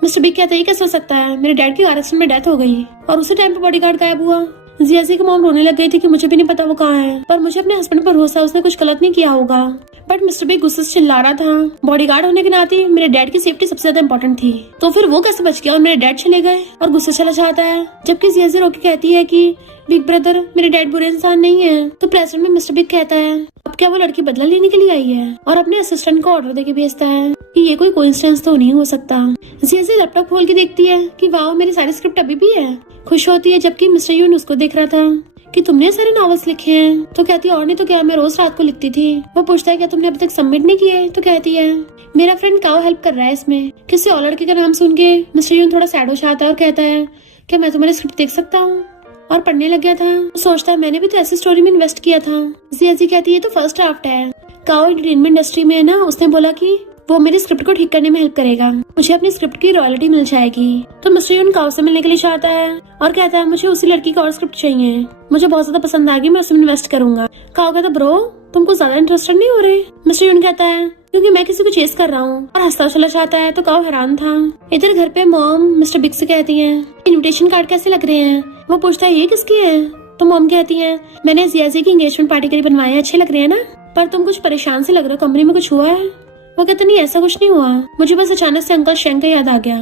मिस्टर बिग कहता है ये कैसे हो सकता है, मेरे डैड की कार एक्सीडेंट में डेथ हो गई और उसी टाइम पे बॉडीगार्ड गायब हुआ। जिया की मॉम रोने लग गई थी कि मुझे भी नहीं पता वो कहाँ है, पर मुझे अपने हस्बैंड पर भरोसा, उसने कुछ गलत नहीं किया होगा। बट मिस्टर बिग गुस्से से चिल्ला रहा था, बॉडीगार्ड होने के नाते मेरे डैड की सेफ्टी सबसे ज्यादा इंपॉर्टेंट थी, तो फिर वो कैसे बच गया और मेरे डैड चले गए, और गुस्से चला जाता है। जबकि जिया रोके कहती है कि बिग ब्रदर मेरे डैड बुरे इंसान नहीं है। तो प्रेसिडेंट में मिस्टर बिग कहता है, अब क्या वो लड़की बदला लेने के लिए आई है, और अपने असिस्टेंट को ऑर्डर देके भेजता है कि ये कोई कोइंसिडेंस तो नहीं हो सकता। जिया लैपटॉप खोल के देखती है कि वाओ मेरी सारी स्क्रिप्ट अभी भी है, खुश होती है। जबकि मिस्टर यून उसको देख रहा था कि तुमने सारे नॉवेल्स लिखे हैं। तो कहती है और नहीं तो क्या, मैं रोज रात को लिखती थी। वो पूछता है क्या तुमने अभी तक सबमिट नहीं किए? तो कहती है मेरा फ्रेंड काओ हेल्प कर रहा है इसमें। किसी और लड़के का नाम सुन के मिस्टर यून थोड़ा सैड हो जाता है और कहता है क्या मैं तुम्हारी स्क्रिप्ट देख सकता हूँ? और पढ़ने लग गया था। सोचता है मैंने भी तो ऐसी स्टोरी में इन्वेस्ट किया था। जिया कहती है तो फर्स्ट ड्राफ्ट है, काओ एंटरटेनमेंट इंडस्ट्री में है ना, उसने बोला कि वो मेरी स्क्रिप्ट को ठीक करने में हेल्प करेगा, मुझे अपनी स्क्रिप्ट की रॉयल्टी मिल जाएगी। तो मिस्टर यून काओ से मिलने के लिए चाहता है और कहता है मुझे उसी लड़की का और स्क्रिप्ट चाहिए, मुझे बहुत ज्यादा पसंद आ गई, मैं उसमें इन्वेस्ट करूंगा। काओ कहता ब्रो तुमको ज्यादा इंटरेस्टेड नहीं हो रहे? मिस्टर यून कहता है क्योंकि मैं किसी को चेस कर रहा हूँ, और हंसता चला जाता है। तो काओ हैरान था। इधर घर पे मॉम मिस्टर बिग से कहती है इन्विटेशन कार्ड कैसे लग रहे हैं? वो पूछता है ये किसकी है? तो मॉम कहती है मैंने जिया की एंगेजमेंट पार्टी के लिए बनवाए हैं, अच्छे लग रहे हैं ना, पर तुम कुछ परेशान से लग रहे हो, कंपनी में कुछ हुआ है? वो कहते नहीं ऐसा कुछ नहीं हुआ, मुझे बस अचानक से अंकल शेंग का याद आ गया।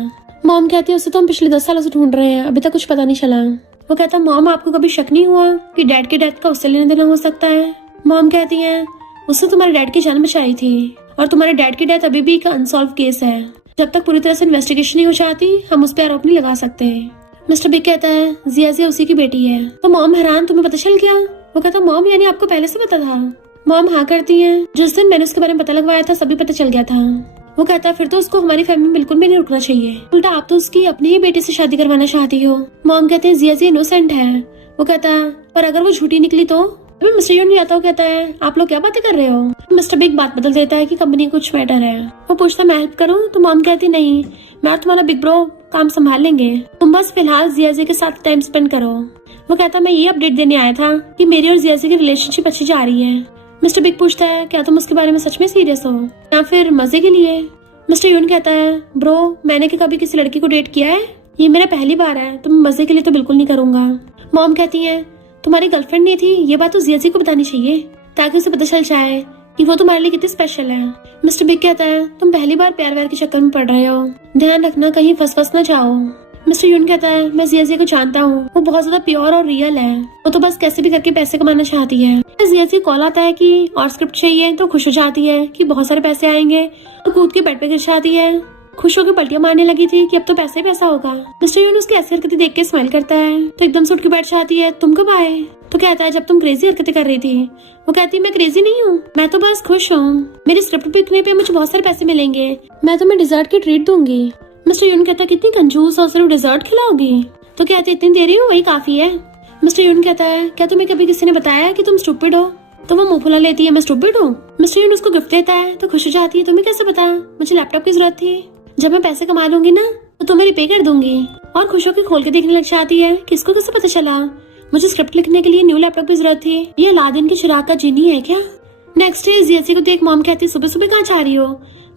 मॉम कहती है उसे तो हम पिछले 10 सालों से ढूंढ रहे हैं, अभी तक कुछ पता नहीं चला। वो कहता मॉम आपको कभी शक नहीं हुआ कि डैड के डेथ का उससे लेने देना हो सकता है? मॉम कहती है उसने तुम्हारे डैड की जान बचाई थी, और तुम्हारे डैड की डेथ अभी भी एक अनसॉल्व केस है, जब तक पूरी तरह से इन्वेस्टिगेशन नहीं हो जाती हम उस पर आरोप नहीं लगा सकते। मिस्टर बिग कहता है जिया उसी की बेटी है। तो मॉम हैरान, तुम्हें पता चल गया? वो कहता मॉम यानी आपको पहले से पता था? मॉम हाँ करती है, जिस दिन मैंने उसके बारे में पता लगवाया था सभी पता चल गया था। वो कहता है फिर तो उसको हमारी फैमिली में बिल्कुल भी नहीं रुकना चाहिए, उल्टा आप तो उसकी अपनी ही बेटी से शादी करवाना चाहती हो। मॉम कहते हैं जिया इनोसेंट है। वो कहता है पर अगर वो झूठी निकली तो? अभी मिस्टर यून आता हो कहता है आप लोग क्या बातें कर रहे हो? मिस्टर बिग बात बदल देता है कि कंपनी कुछ मैटर है। वो पूछता मैं हेल्प करूँ? तो मॉम कहती नहीं, मैं और तुम्हारा बिग ब्रो काम संभाल लेंगे, तुम बस फिलहाल जिया के साथ टाइम स्पेंड करो। वो कहता मैं ये अपडेट देने आया था कि मेरी और जिया की रिलेशनशिप अच्छी जा रही है। मिस्टर बिग पूछता है क्या तुम उसके बारे में सच में सीरियस हो या फिर मजे के लिए? मिस्टर यून कहता है ब्रो मैंने क्या कभी किसी लड़की को डेट किया है? ये मेरा पहली बार है, तुम मजे के लिए तो बिल्कुल नहीं करूंगा। मॉम कहती है तुम्हारी गर्लफ्रेंड नहीं थी, ये बात तो जिया को बतानी चाहिए ताकि उसे पता चल जाए कि वो तुम्हारे लिए कितनी स्पेशल है। मिस्टर बिग कहता है तुम पहली बार प्यार व्यार के चक्कर में पड़ रहे हो, ध्यान रखना कहीं फंस ना जाओ। मिस्टर यून कहता है मैं जिया को जानता हूँ, वो बहुत ज्यादा प्योर और रियल है, वो तो बस कैसे भी करके पैसे कमाना चाहती है। जिया कॉल आता है कि और स्क्रिप्ट चाहिए, तो खुश हो जाती है कि बहुत सारे पैसे आएंगे, तो कूद के बेड पे गिर जाती है, खुश होकर पलटियां मारने लगी थी कि अब तो पैसा ही पैसा होगा। मिस्टर यून उसकी ऐसी हरकतें देख के स्माइल करता है, तो एकदम से उठ के बैठ जाती है तुम कब आए? तो कहता है जब तुम क्रेजी हरकतें कर रही थी। वो कहती है मैं क्रेजी नहीं हूँ, मैं तो बस खुश हूँ, मेरी स्क्रिप्ट बिकने पे मुझे बहुत सारे पैसे मिलेंगे, मैं तुम्हें डिजर्ट की ट्रीट दूंगी। मिस्टर यून कहता है कितनी कंजूस और सिर्फ डिजर्ट खिलाओगी? तो कहते इतनी दे रही हूँ वही काफी है। मिस्टर यून कहता है क्या तुम्हें कभी किसी ने बताया कि तुम स्टूपिड हो? तो वो मुंह फुला लेती है मैं स्टूपिड हूँ। मिस्टर यून उसको गिफ्ट देता है तो खुश हो जाती है तुम्हें कैसे पता? मुझे लैपटॉप की जरूरत थी, जब मैं पैसे कमा लूंगी ना तो तुम्हें रिपे कर दूंगी। और खुश होकर खोल के देखने लग जाती है किसको कैसे पता चला मुझे स्क्रिप्ट लिखने के लिए न्यू लैपटॉप की जरूरत थी, ये अलादीन के चिराग का जिनी है क्या? नेक्स्ट डे जिया को देख मॉम कहती है सुबह सुबह कहाँ जा रही हो?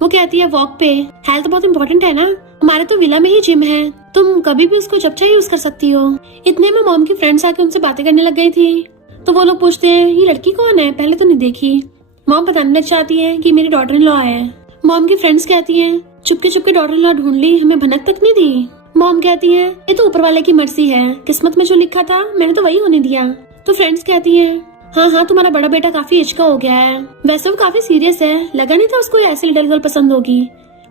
वो कहती है वॉक पे, हेल्थ बहुत इंपॉर्टेंट है ना, हमारे तो विला में ही जिम है, तुम कभी भी उसको जब चाहिए यूज कर सकती हो। इतने में मॉम की फ्रेंड्स आके उनसे बातें करने लग गई थी, तो वो लोग पूछते हैं ये लड़की कौन है, पहले तो नहीं देखी। मॉम बताने लग जाती है कि मेरी डॉटर इन लॉ है। मॉम की फ्रेंड्स कहती है चुपके डॉटर इन लॉ ढूंढ ली, हमें भनक तक नहीं दी। मॉम कहती है ये तो ऊपर वाले की मर्जी है, किस्मत में जो लिखा था मैंने तो वही होने दिया। तो फ्रेंड्स कहती है हाँ तुम्हारा बड़ा बेटा काफी एज का हो गया है, वैसे वो काफी सीरियस है, लगा नहीं था उसको ऐसी लिटिल गर्ल पसंद होगी।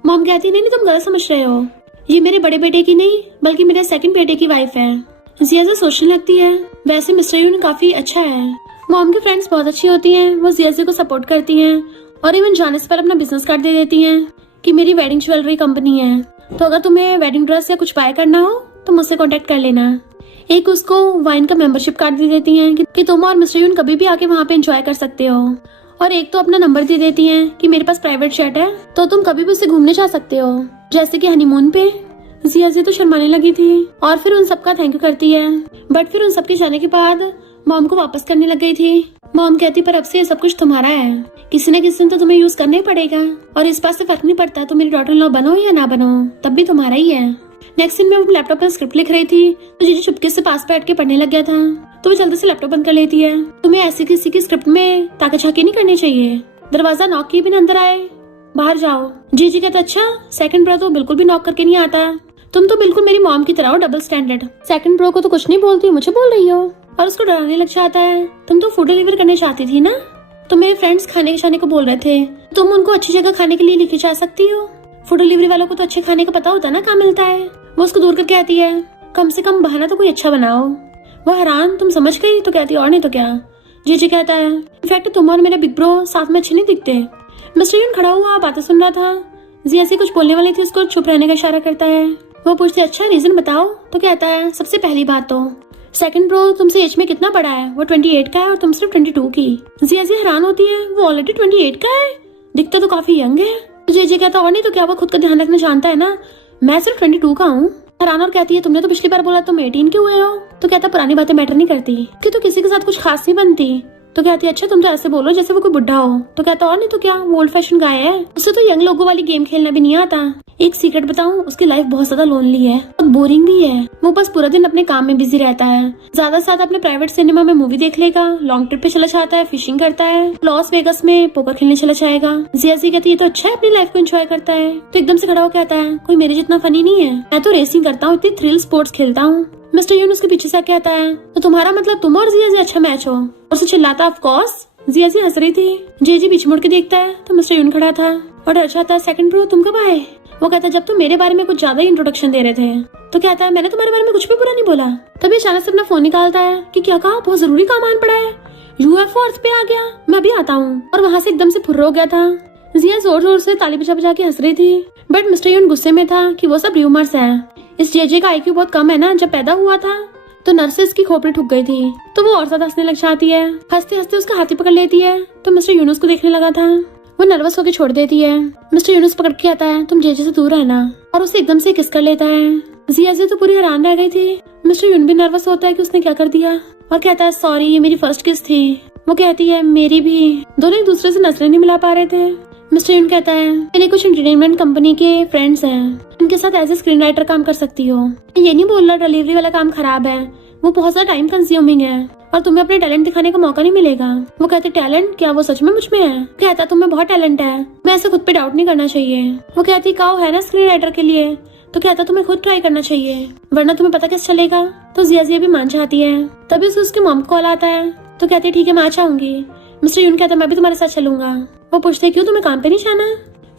मॉम कहती नहीं तुम गलत समझ रहे हो, ये मेरे बड़े बेटे की नहीं बल्कि मेरे सेकंड बेटे की वाइफ है। जिया सोचने लगती है वैसे मिस्टर यून काफी अच्छा है। मॉम की फ्रेंड्स बहुत अच्छी होती हैं, वो जिया को सपोर्ट करती हैं और इवन जाने से पर अपना बिजनेस कार्ड दे देती हैं कि मेरी वेडिंग ज्वेलरी कंपनी है। तो अगर तुम्हें वेडिंग ड्रेस या कुछ बाय करना हो तो मुझसे कांटेक्ट कर लेना। एक उसको वाइन का मेंबरशिप कार्ड दे देती हैं कि तुम और मिस्टर यून कभी भी आके वहाँ पे एंजॉय कर सकते हो, और एक तो अपना नंबर दे देती हैं कि मेरे पास प्राइवेट जेट है तो तुम कभी भी उससे घूमने जा सकते हो, जैसे कि हनीमून पे। जिया तो शर्माने लगी थी और फिर उन सबका थैंक यू करती है, बट फिर उन सबके जाने के बाद मॉम को वापस करने लग गई थी। मॉम कहती पर अब से ये सब कुछ तुम्हारा है, किसी न किसी दिन तो तुम्हें यूज करना ही पड़ेगा, और इस बात से फर्क नहीं पड़ता तुम मेरी डॉटर इन लॉ बनो या ना बनो, तब भी तुम्हारा ही है। नेक्स्ट दिन में वो लैपटॉप पर स्क्रिप्ट लिख रही थी तो जीजी चुपके से पास बैठ के पढ़ने लग गया था, तो वो जल्दी से लैपटॉप बंद कर लेती है। तुम्हें ऐसी किसी की स्क्रिप्ट में ताका झाकी नहीं करनी चाहिए। दरवाजा नॉक किए बिना अंदर आए, बाहर जाओ। जीजी कहता अच्छा, सेकंड ब्रो तो बिल्कुल भी नॉक करके नहीं आता, तुम तो बिल्कुल मेरी मॉम की तरह हो, डबल स्टैंडर्ड। सेकंड ब्रो को तो कुछ नहीं बोलती, मुझे बोल रही हो, और उसको डराने लग जाता है। तुम तो फूड डिलीवर करने चाहती थी ना, तो मेरे फ्रेंड्स खाने जाने को बोल रहे थे, तुम उनको अच्छी जगह खाने के लिए लेके जा सकती हो। फूड डिलीवरी वालों को तो अच्छे खाने का पता होता है ना कहाँ मिलता है। वो उसको दूर करके आती है, कम से कम बहाना तो कोई अच्छा बनाओ। वो हैरान, तुम समझ गई? तो कहती और नहीं तो क्या। जीजी कहता है इनफैक्ट तुम और मेरे बिग ब्रो साथ में अच्छे नहीं दिखते। मिस्टर यून खड़ा हुआ बातें सुन रहा था। जिया से कुछ बोलने वाली थी, उसको चुप रहने का इशारा करता है। वो पूछती अच्छा रीजन बताओ, तो कहता है सबसे पहली बात तो सेकंड ब्रो तुमसे एज में कितना बड़ा है, वो 28 का है और तुम सिर्फ 22 की। जिया हैरान होती है, वो ऑलरेडी 28 का है, दिखता तो काफी यंग है। जीजी कहता और नहीं तो क्या, वो खुद का ध्यान रखना जानता है ना, मैं सिर्फ 22 का हूँ। हैरान और कहती है तुमने तो पिछली बार बोला तुम 18 के हुए हो, तो कहता पुरानी बातें मैटर नहीं करती कि तो किसी के साथ कुछ खास नहीं बनती। तो कहती है अच्छा तुम तो ऐसे बोलो जैसे वो कोई बुढ़ा हो। तो कहता और नहीं तो क्या, वो ओल्ड फैशन गाय है, उसे तो यंग लोगों वाली गेम खेलना भी नहीं आता। एक सीक्रेट बताऊं, उसकी लाइफ बहुत ज्यादा लोनली है और बोरिंग भी है। वो बस पूरा दिन अपने काम में बिजी रहता है, ज्यादा से ज्यादा अपने प्राइवेट सिनेमा में मूवी देख लेगा, लॉन्ग ट्रिप पे चला जाता है, फिशिंग करता है, लॉस वेगस में पोकर खेलने चला जाएगा। जिया कहती है तो अच्छा है, अपनी लाइफ को एंजॉय करता है। तो एकदम से खड़ा हो कहता है कोई मेरे जितना फनी नहीं है, मैं तो रेसिंग करता हूँ, इतनी थ्रिल स्पोर्ट्स खेलता हूँ। मिस्टर यून उसके पीछे से कहता है तो तुम्हारा मतलब तुम और जिया अच्छा मैच हो, और उसे चिल्लाता ऑफ कोर्स। जिया हंस रही थी। जी पीछे मुड़ के देखता है तो मिस्टर यून खड़ा था और डर जाता है सेकंड ब्रो तुम कब आए। वो कहता है जब तुम मेरे बारे में कुछ ज्यादा ही इंट्रोडक्शन दे रहे थे। तो कहता है मैंने तुम्हारे बारे में कुछ भी बुरा नहीं बोला। तभी अचानक से अपना फोन निकालता है कि क्या कहा, बहुत जरूरी काम आन पड़ा है, यूएफओ अर्थ पे आ गया, मैं अभी आता हूँ। और वहाँ से एकदम से फुर्र हो गया था। जिया जोर जोर से ताली बजा के हंस रही थी, बट मिस्टर यून गुस्से में था कि वो सब र्यूमर्स है। इस जेजे का आईक्यू बहुत कम है ना, जब पैदा हुआ था तो नर्सेस की खोपड़ी ठुक गई थी, तो वो और ज्यादा हंसने लग जाती है। हंसते हंसते उसका हाथी पकड़ लेती है तो मिस्टर यूनुस को देखने लगा था। वो नर्वस होकर छोड़ देती है। मिस्टर यूनुस पकड़ के आता है तुम जेजे से दूर रहना, और उसे एकदम से किस कर लेता है। जिया तो पूरी हैरान रह गई थी। मिस्टर यून भी नर्वस होता है कि उसने क्या कर दिया, और कहता है सॉरी ये मेरी फर्स्ट किस थी। वो कहती है मेरी भी। दोनों एक दूसरे से नजरें नहीं मिला पा रहे थे। मिस्टर यून कहता है मेरे कुछ एंटरटेनमेंट कंपनी के फ्रेंड्स हैं, इनके साथ एज ए स्क्रीन राइटर काम कर सकती हो। ये नहीं बोल रहा डिलीवरी वाला काम खराब है, वो बहुत ज्यादा टाइम कंज्यूमिंग है और तुम्हें अपने टैलेंट दिखाने का मौका नहीं मिलेगा। वो कहते टैलेंट, क्या वो सच में मुझ में है? कहता तुम्हें बहुत टैलेंट है, मैं ऐसे खुद पे डाउट नहीं करना चाहिए। वो कहती काओ है ना स्क्रीन राइटर के लिए, तो कहता तुम्हें खुद ट्राई करना चाहिए, वरना तुम्हें पता कैसे चलेगा। तो जिया भी मान जाती है। तभी उसे उसके मॉम कॉल आता है, तो कहती ठीक है मैं आ जाऊंगी। मिस्टर यून कहता मैं भी तुम्हारे साथ चलूंगा। वो पूछते क्यों, तुम्हें काम पे नहीं जाना?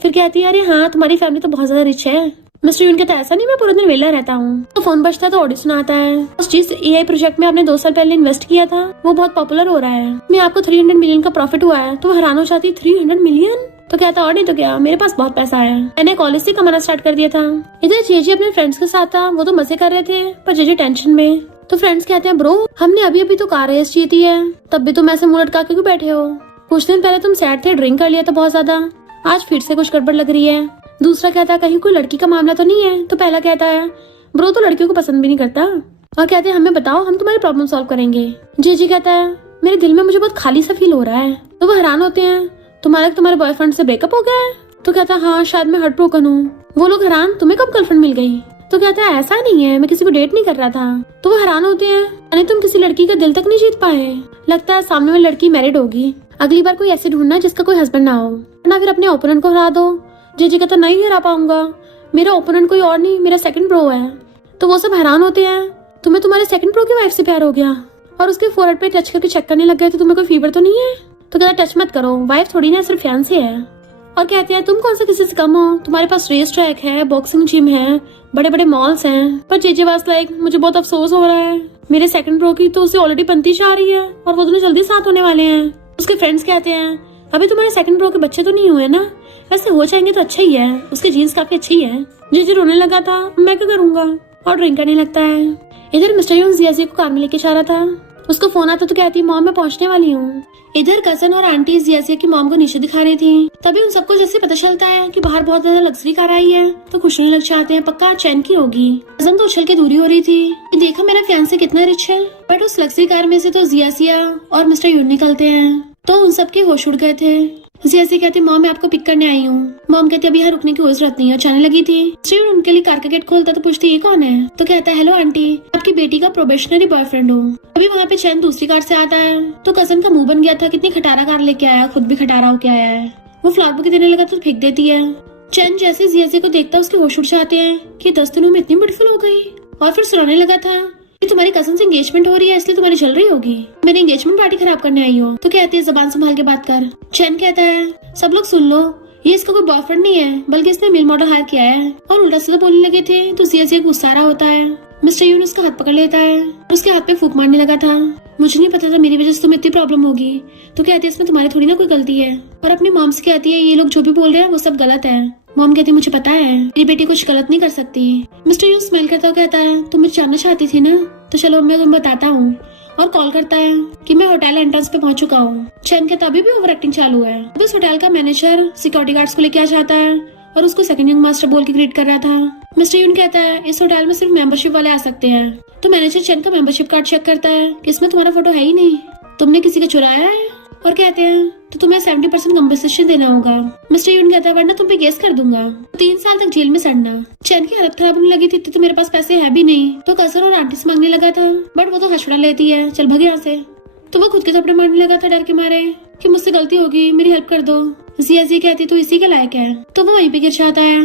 फिर कहती है अरे हाँ तुम्हारी फैमिली तो बहुत ज्यादा रिच है। मिस्टर यून कहता ऐसा नहीं, मैं पूरा दिन वेला रहता हूँ। तो फोन बजता है तो ऑडिशन आता है। उस जिस एआई प्रोजेक्ट में आपने 2 साल पहले इन्वेस्ट किया था वो बहुत पॉपुलर हो रहा है, मैं आपको 300 मिलियन का प्रॉफिट हुआ है। तो वो हैरान हो जाती 300 मिलियन? तो कहता और नहीं तो क्या, मेरे पास बहुत पैसा है, मैंने कॉलेज से कमाना स्टार्ट कर दिया था। इधर जेजे अपने फ्रेंड्स के साथ था, वो तो मजे कर रहे थे पर जेजे टेंशन में। तो फ्रेंड्स कहते हैं ब्रो हमने अभी अभी तो कार रेस जीती है, तब भी तुम ऐसे मुंह लटका के क्यों बैठे हो? कुछ दिन पहले तुम सैड थे, ड्रिंक कर लिया था बहुत ज्यादा, आज फिर से कुछ गड़बड़ लग रही है। दूसरा कहता है कहीं कोई लड़की का मामला तो नहीं है? तो पहला कहता है ब्रो तो लड़कियों को पसंद भी नहीं करता, और कहते हैं हमें बताओ हम तुम्हारी प्रॉब्लम सॉल्व करेंगे। जेजी कहता है मेरे दिल में मुझे बहुत खाली सा फील हो रहा है। तो वो हैरान होते हैं तुम्हारे बॉयफ्रेंड से ब्रेकअप हो गया है? तो कहता है हाँ शायद मैं हार्ट ब्रोकन हूँ। वो लोग हैरान तुम्हें कब गर्लफ्रेंड मिल गई? तो कहता है ऐसा नहीं है, मैं किसी को डेट नहीं कर रहा था। तो वो हैरान होते हैं यानी तुम किसी लड़की का दिल तक नहीं जीत पाए, लगता है सामने वाली लड़की मैरिड होगी। अगली बार कोई ऐसे ढूंढना जिसका कोई हस्बैंड ना हो, ना फिर अपने ओपोनेंट को हरा दो। जेजी कहता नहीं हरा पाऊंगा, मेरा ओपोनेंट कोई और नहीं, मेरा सेकंड ब्रो है। तो वो सब हैरान होते हैं तुम्हें तुम्हारे सेकंड ब्रो की वाइफ से प्यार हो गया, और उसके फोरहेड पे टच करके चेक करने लग गए थे तुम्हें कोई फीवर तो नहीं है? तो कहता टच मत करो, वाइफ थोड़ी ना सिर्फ फियांसे है। और कहते हैं तुम कौन सा किसी से कम हो, तुम्हारे पास रेस ट्रैक है, बॉक्सिंग जिम है, बड़े बड़े मॉल्स हैं। पर जेजे वाज लाइक मुझे बहुत अफसोस हो रहा है, मेरे सेकंड ब्रो की तो उसे ऑलरेडी बनती जा रही है और वो दोनों जल्दी साथ होने वाले हैं। उसके फ्रेंड्स कहते हैं अभी तुम्हारे सेकंड ब्रो के बच्चे तो नहीं हुए ना? वैसे हो जाएंगे तो अच्छा ही है, उसके जीन्स काफी अच्छी है। जीजी रोने लगा था, मैं क्या करूंगा, और ड्रिंक करने लगता है। इधर मिस्टर यून जियाजी को कार में लेके जा रहा था। उसको फोन आता तो कहती मॉम मैं पहुंचने वाली हूँ। इधर कजन और आंटी जियाजी की मॉम को नीचे दिखा रही थी। तभी उन सबको जैसे पता चलता है कि बाहर बहुत ज्यादा लग्जरी कार आई है तो खुश होने लग जाते हैं, पक्का चैन की होगी। कजन तो उछल के दूरी हो रही थी कि देखा मेरा फियांसे कितना रिच है। बट उस लग्जरी कार में से तो जियाजिया और मिस्टर यून निकलते हैं तो उन सबके होश उड़ गए थे। जियाजी कहती मॉम मैं आपको पिक करने आई हूँ। मॉम कहती अभी यहाँ रुकने की कोई जरूरत नहीं है, जाने लगी थी। मिस्टर उनके लिए कार का गेट खोलता तो पूछती ये कौन है? तो कहता है हेलो आंटी, आपकी बेटी का प्रोबेशनरी बॉयफ्रेंड हूँ। अभी वहाँ पे चैन दूसरी कार से आता है तो कजन का मुंह बन गया था, कितनी खटारा कार लेके आया, खुद भी खटारा होके आया है। वो फ्लावर बुके देने लगा तो फेंक देती है। चैन जैसे जियाजी को देखता उसके होश उड़ जाते हैं कि 10 दिनों में इतनी ब्यूटीफुल हो गई। और फिर सुनाने लगा था कि तुम्हारी कजन से एंगेजमेंट हो रही है इसलिए तुम्हारी चल रही होगी, मेरी एंगेजमेंट पार्टी खराब करने आई हो। तो कहती है जबान संभाल के बात कर। चैन कहता है सब लोग सुन लो, ये इसका कोई बॉयफ्रेंड नहीं है बल्कि इसने मेल मॉडल हायर किया है। और उल्टा सीधा बोलने लगे थे तो जियाजी गुस्सा रहा होता है। मिस्टर यून उसका हाथ पकड़ लेता है, उसके हाथ पे फूंक मारने लगा था। मुझे नहीं पता था मेरी वजह से तुम्हें इतनी प्रॉब्लम होगी। तो कहती है इसमें तुम्हारी थोड़ी ना कोई गलती है। और अपनी मॉम से कहती है ये लोग जो भी बोल रहे हैं वो सब गलत है। मॉम कहती मुझे पता है मेरी बेटी कुछ गलत नहीं कर सकती। मिस्टर यून स्मेल करता हुआ कहता है तुम मुझे जानना चाहती थी ना, तो चलो मैं तुम्हें बताता हूँ। और कॉल करता है कि मैं होटल एंट्रेंस पे पहुंच चुका हूँ। चैन के तभी भी ओवर एक्टिंग चालू है। अब इस होटल का मैनेजर सिक्योरिटी गार्ड्स को लेके आ जाता है और उसको सेकंड यंग मास्टर बोल के ग्रीट कर रहा था। मिस्टर यून कहता है इस होटल में सिर्फ मेंबरशिप वाले आ सकते हैं। तो मैनेजर चैन का मेंबरशिप कार्ड चेक करता है कि इसमें तुम्हारा फोटो है ही नहीं, तुमने किसी का चुराया है। और कहते हैं तो तुम्हें 70% कम्पनसेशन देना होगा। मिस्टर यून कहता है वरना तुम पे केस कर दूंगा, 3 साल तक जेल में सड़ना। चैन की हालत खराब होने लगी थी तो मेरे पास पैसे है भी नहीं। तो कजन और आंटी से मांगने लगा था बट वो तो हंसड़ा लेती है, चल भाग यहाँ से। तो वो खुद के थप्पड़ मारने लगा था डर के मारे कि मुझसे गलती होगी, मेरी हेल्प कर दो। जियाजी कहती तो इसी के लायक है। तो वो वहीं पे गिर जाता है।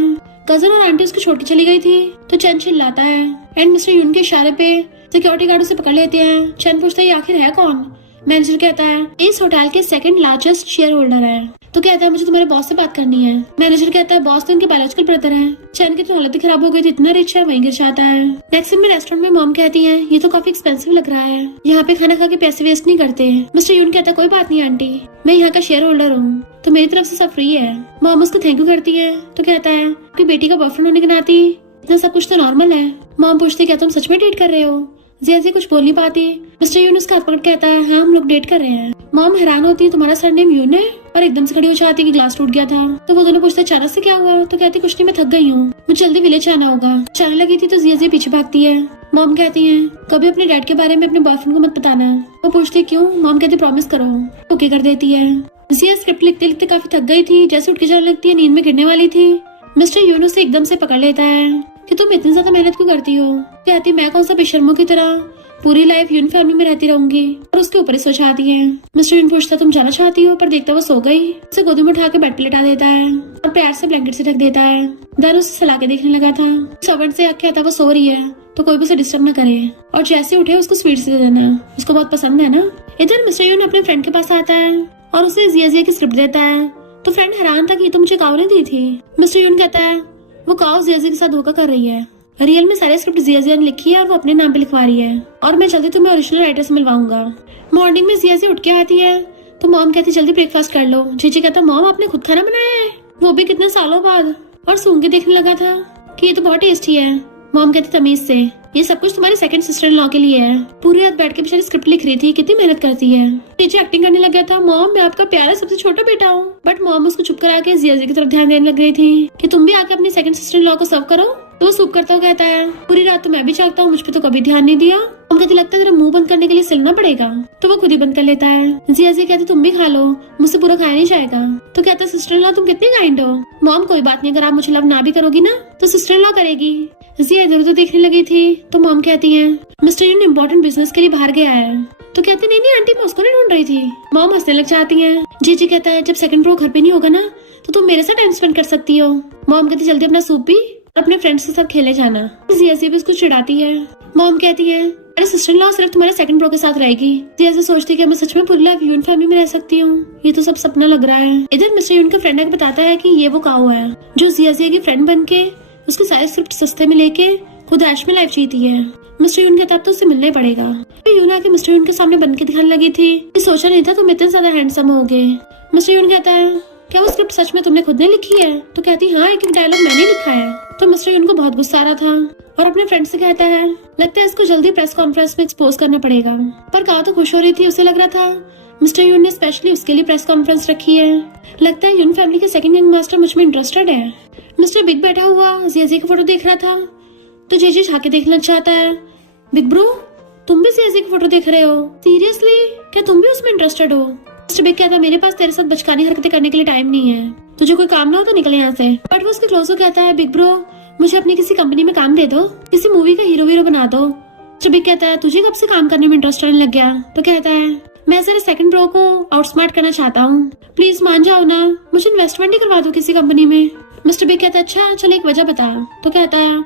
कजन और आंटी उसको छोड़ के चली गई थी तो चैन चिल्लाता है एंड मिस्टर यून के इशारे पे सिक्योरिटी गार्ड उसे पकड़ लेते हैं। चैन पूछता है ये आखिर है कौन? मैनेजर कहता है इस होटल के सेकंड लार्जेस्ट शेयर होल्डर है। तो कहता है मुझे तुम्हारे बॉस से बात करनी है। मैनेजर कहता है बॉस तो इनके बायोलॉजिकल ब्रदर है। चैन की तो हालत ही खराब हो गई थी, इतना रिच है, वहीं गिर जाता है। नेक्स्ट में रेस्टोरेंट में मॉम कहती है ये तो काफी एक्सपेंसिव लग रहा है, यहाँ पे खाना खा के पैसे वेस्ट नहीं करते। मिस्टर यून कहता है कोई बात नहीं आंटी, मैं यहाँ का शेयर होल्डर हूँ तो मेरी तरफ से सब फ्री है। मॉम उसको थैंक यू करती है तो कहता है कि बेटी का बॉयफ्रेंड होने के नाते इतना सब कुछ तो नॉर्मल है। मॉम पूछती क्या तुम सच में डेट कर रहे हो? जियाजी कुछ बोल नहीं पाती। मिस्टर यून उसका हाथ पकड़ कहता है हाँ हम लोग डेट कर रहे हैं। मॉम हैरान होती है तुम्हारा सरनेम यून है, और एकदम से खड़ी हो जाती है कि ग्लास टूट गया था। तो वो दोनों पूछते अचानक से क्या हुआ? तो कहती कुछ नहीं मैं थक गई हूँ, मुझे जल्दी विलेज जाना होगा। जाने लगी थी तो जियाजी पीछे भागती है। मॉम कहती है कभी अपने डैड के बारे में अपने बॉयफ्रेंड को मत बताना। वो पूछती क्यों? मॉम कहती प्रॉमिस करो। ओके कर देती है। जिया स्क्रिप्ट लिखते लिखते काफी थक गई थी, जैसे उठ के जाने लगती है, नींद में गिरने वाली थी। मिस्टर यून उसे एकदम से पकड़ लेता है कि तुम इतनी ज्यादा मेहनत क्यों करती हो? कहती मैं कौन सा बेशर्मों की तरह पूरी लाइफ यून फैमिली में रहती रहूंगी, और उसके ऊपर ही सो जाती है। मिस्टर यून पूछता तुम जाना चाहती हो, पर देखता वो सो गई। उसे गोदी में उठा के बेड पे लेटा देता है और प्यार से ब्लैंकेट से ढक देता है। दारू उसे सला के देखने लगा था। सर्वेंट से आके आता वो सो रही है तो कोई भी उसे डिस्टर्ब न करे, और जैसे उठे उसको स्वीट्स दे देना, उसको बहुत पसंद है ना। इधर मिस्टर यून अपने फ्रेंड के पास आता है और उसे जिया की स्क्रिप्ट देता है। तो फ्रेंड हैरान था कि तो मुझे काव ने दी थी। मिस्टर यून कहता है वो काव जिया के साथ धोखा कर रही है, रियल में सारे स्क्रिप्ट जिया ने लिखी है और वो अपने नाम पे लिखवा रही है, और मैं जल्दी तुम्हें ओरिजिनल राइटर से मिलवाऊंगा। मॉर्निंग में जिया उठ के आती है तो मॉम कहती जल्दी ब्रेकफास्ट कर लो। जीजी कहता मॉम आपने खुद खाना बनाया है, वो भी कितने सालों बाद, और सूंघ के देखने लगा था कि ये तो बहुत टेस्टी है। मॉम कहती तमीज से ये सब कुछ तुम्हारी सेकंड सिस्टर इन लॉ के लिए है। पूरी रात बैठ के बेचारी स्क्रिप्ट लिख रही थी, कितनी मेहनत करती है। टीचर एक्टिंग करने लग गया था मॉम मैं आपका प्यारा सबसे छोटा बेटा हूँ, बट मॉम उसको चुप करा के जिया की तरफ ध्यान देने लग गई थी कि तुम भी आके अपनी सेकंड सिस्टर इन लॉ को सर्व करो। तो वो सूप करता हुआ कहता है पूरी रात तो मैं भी जागता हूँ, मुझ पे तो कभी ध्यान नहीं दिया। मॉम कहती लगता है तेरा मुंह बंद करने के लिए सिलना पड़ेगा, तो वो खुद ही बंद कर लेता है। जिया कहती तुम भी खा लो, मुझसे पूरा खाया नहीं जाएगा। तो कहता है सिस्टर इन लॉ तुम कितनी काइंड हो। मॉम कोई बात नहीं, अगर आप मुझे लव ना भी करोगी ना तो सिस्टर इन लॉ करेगी। जिया इधर उधर देखने लगी थी तो मॉम कहती है मिस्टर यून इम्पोर्टेंट बिजनेस के लिए बाहर गया है। तो कहते नहीं नहीं आंटी मैं उसको नहीं ढूंढ रही थी। मॉम हंसने लग जाती है। जीजी कहता है जब सेकंड प्रो घर पे नहीं होगा ना तो तुम मेरे साथ टाइम स्पेंड कर सकती हो। मॉम कहती जल्दी अपना सूप भी अपने फ्रेंड्स के साथ खेले जाना। जिया भी उसको चिढ़ाती है। मॉम कहती है अरे सिस्टर इन लॉ सिर्फ तुम्हारे सेकंड ब्रो के साथ रहेगी। जिया सोचती है कि मैं सच में पूरी लाइफ यून फैमिली में रह सकती हूँ, ये तो सब सपना लग रहा है। इधर मिस्टर यून का फ्रेंड आके बताता है कि ये वो काऊ है जो जिया की फ्रेंड बन के उसकी सारी स्क्रिप्ट सस्ते में लेके खुद ऐश में लाइफ जीती है। मिस्टर यून कहता है अब तो उससे मिलना ही पड़ेगा। यून आके मिस्टर यून के सामने बन के दिखाने लगी थी कि सोचा नहीं था तुम इतने ज्यादा हैंडसम होगे। मिस्टर यून कहता है क्या वो स्क्रिप्ट सच में तुमने खुद ने लिखी है? तो कहती हाँ, एक डायलॉग मैंने लिखा है। तो मिस्टर यून को बहुत गुस्सा आ रहा था और अपने फ्रेंड से कहता है लगता है इसको जल्दी प्रेस कॉन्फ्रेंस में एक्सपोज करना पड़ेगा। पर काओ तो खुश हो रही थी, उसे लग रहा था मिस्टर यून ने स्पेशली उसके लिए प्रेस कॉन्फ्रेंस रखी है। लगता है यून फैमिली के सेकंड यंग मास्टर मुझ में इंटरेस्टेड है। मिस्टर बिग बैठा हुआ जियाजी की फोटो देख रहा था तो जेजी झाके देखना चाहता है। बिग ब्रो, तुम भी जियाजी की फोटो देख रहे हो? सीरियसली, क्या तुम भी उसमें इंटरेस्टेड हो? मिस्टर बिग कहता है मेरे पास तेरे साथ बचकानी हरकतें करने के लिए टाइम नहीं है, तुझे कोई काम ना हो तो निकले यहाँ से। बट वो उसके क्लोज कहता है बिग ब्रो मुझे अपनी किसी कंपनी में काम दे दो, किसी मूवी का हीरो बना दो। मिस्टर बिग कहता है तुझे कब से काम करने में इंटरेस्ट आने लग गया? तो कहता है मैं जरा सेकंड ब्रो को आउटस्मार्ट करना चाहता हूँ, प्लीज मान जाओ ना, मुझे इन्वेस्टमेंट ही करवा दो किसी कंपनी में। मिस्टर बिग कहता है अच्छा चल एक वजह बता। तो कहता है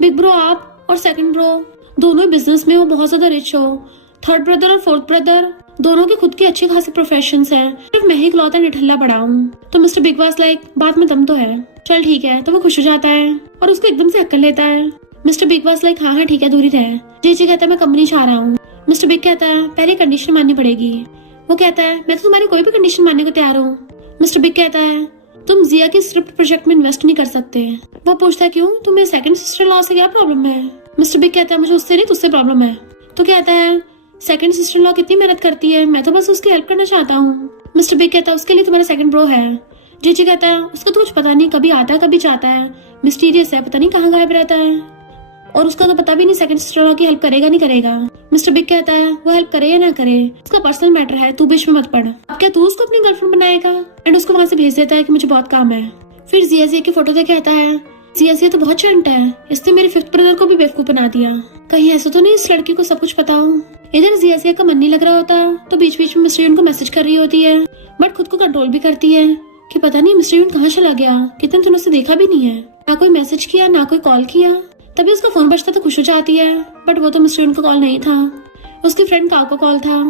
बिग ब्रो आप और सेकंड ब्रो दोनों बिजनेस में हो, बहुत ज्यादा रिच हो। थर्ड ब्रदर और फोर्थ ब्रदर दोनों की खुद की अच्छी खासी प्रोफेशंस हैं, सिर्फ मैं ही इकलौता निठल्ला पड़ा हूँ। तो मिस्टर बिग वाज लाइक बात में दम तो है, चल ठीक है। तो वो खुश हो जाता है और उसको एकदम से हक कर लेता है। मिस्टर बिग वाज लाइक हाँ ठीक है, दूरी रहे। जेजी कहता है मैं कंपनी चाह रहा हूँ। मिस्टर बिग कहता है पहले कंडीशन माननी पड़ेगी। वो कहता है मैं तो तुम्हारी कोई भी कंडीशन मानने को तैयार हूँ। मिस्टर बिग कहता है तुम जिया की स्क्रिप्ट प्रोजेक्ट में इन्वेस्ट नहीं कर सकते। वो पूछता है क्यों, तुम्हें सेकंड सिस्टर लॉ से क्या प्रॉब्लम है? मिस्टर बिग कहता है मुझे उससे नहीं तुझसे प्रॉब्लम है। तो कहता है सेकंड सिस्टर लॉ कितनी मेहनत करती है, मैं तो बस उसकी हेल्प करना चाहता हूँ। मिस्टर बिग कहता है उसके लिए तुम्हारा सेकंड ब्रो है। जीजी कहता है उसका तो कुछ पता नहीं, कभी आता है कभी जाता है, मिस्टीरियस है, पता नहीं कहाँ गायब रहता है, और उसका तो पता भी नहीं सेकंड सिस्टर लॉ की हेल्प करेगा नहीं करेगा। मिस्टर बिग कहता है वो हेल्प करे या ना करे उसका पर्सनल मैटर है, तू बीच में मत पड़। अब क्या तू उसको अपनी गर्लफ्रेंड बनाएगा? एंड उसको वहाँ से भेज देता है कि मुझे बहुत काम है। फिर जिया की फोटो देख कहता है जिया तो बहुत चंट है, इसने मेरे फिफ्थ ब्रदर को भी बेवकूफ बना दिया, कहीं ऐसा तो नहीं इस लड़की को सब कुछ पता हो। इधर जिया का मन नहीं लग रहा होता तो बीच बीच में मिस्टर यून को मैसेज कर रही होती है, बट खुद को कंट्रोल भी करती है कि पता नहीं मिस्टर यून कहाँ चला गया, कितने दिनों से देखा भी नहीं है, ना कोई मैसेज किया ना कोई कॉल किया। तभी उसका फोन बजता तो खुश हो जाती है, बट वो तो मिस्टर यून का कॉल नहीं था, उसकी फ्रेंड काओ का कॉल था।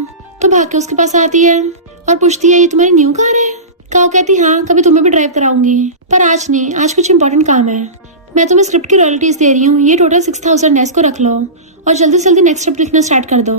तो भाग के उसके पास आती है और पूछती है ये तुम्हारी न्यू कार है? काओ कहती हाँ कभी तुम्हें भी ड्राइव कराऊंगी, पर आज नहीं, आज कुछ इम्पोर्टेंट काम है। मैं तुम्हें स्क्रिप्ट की रॉयल्टीज दे रही हूँ, ये टोटल 6000 है, इसको रख लो और जल्दी से जल्दी नेक्स्ट स्क्रिप्ट लिखना स्टार्ट कर दो।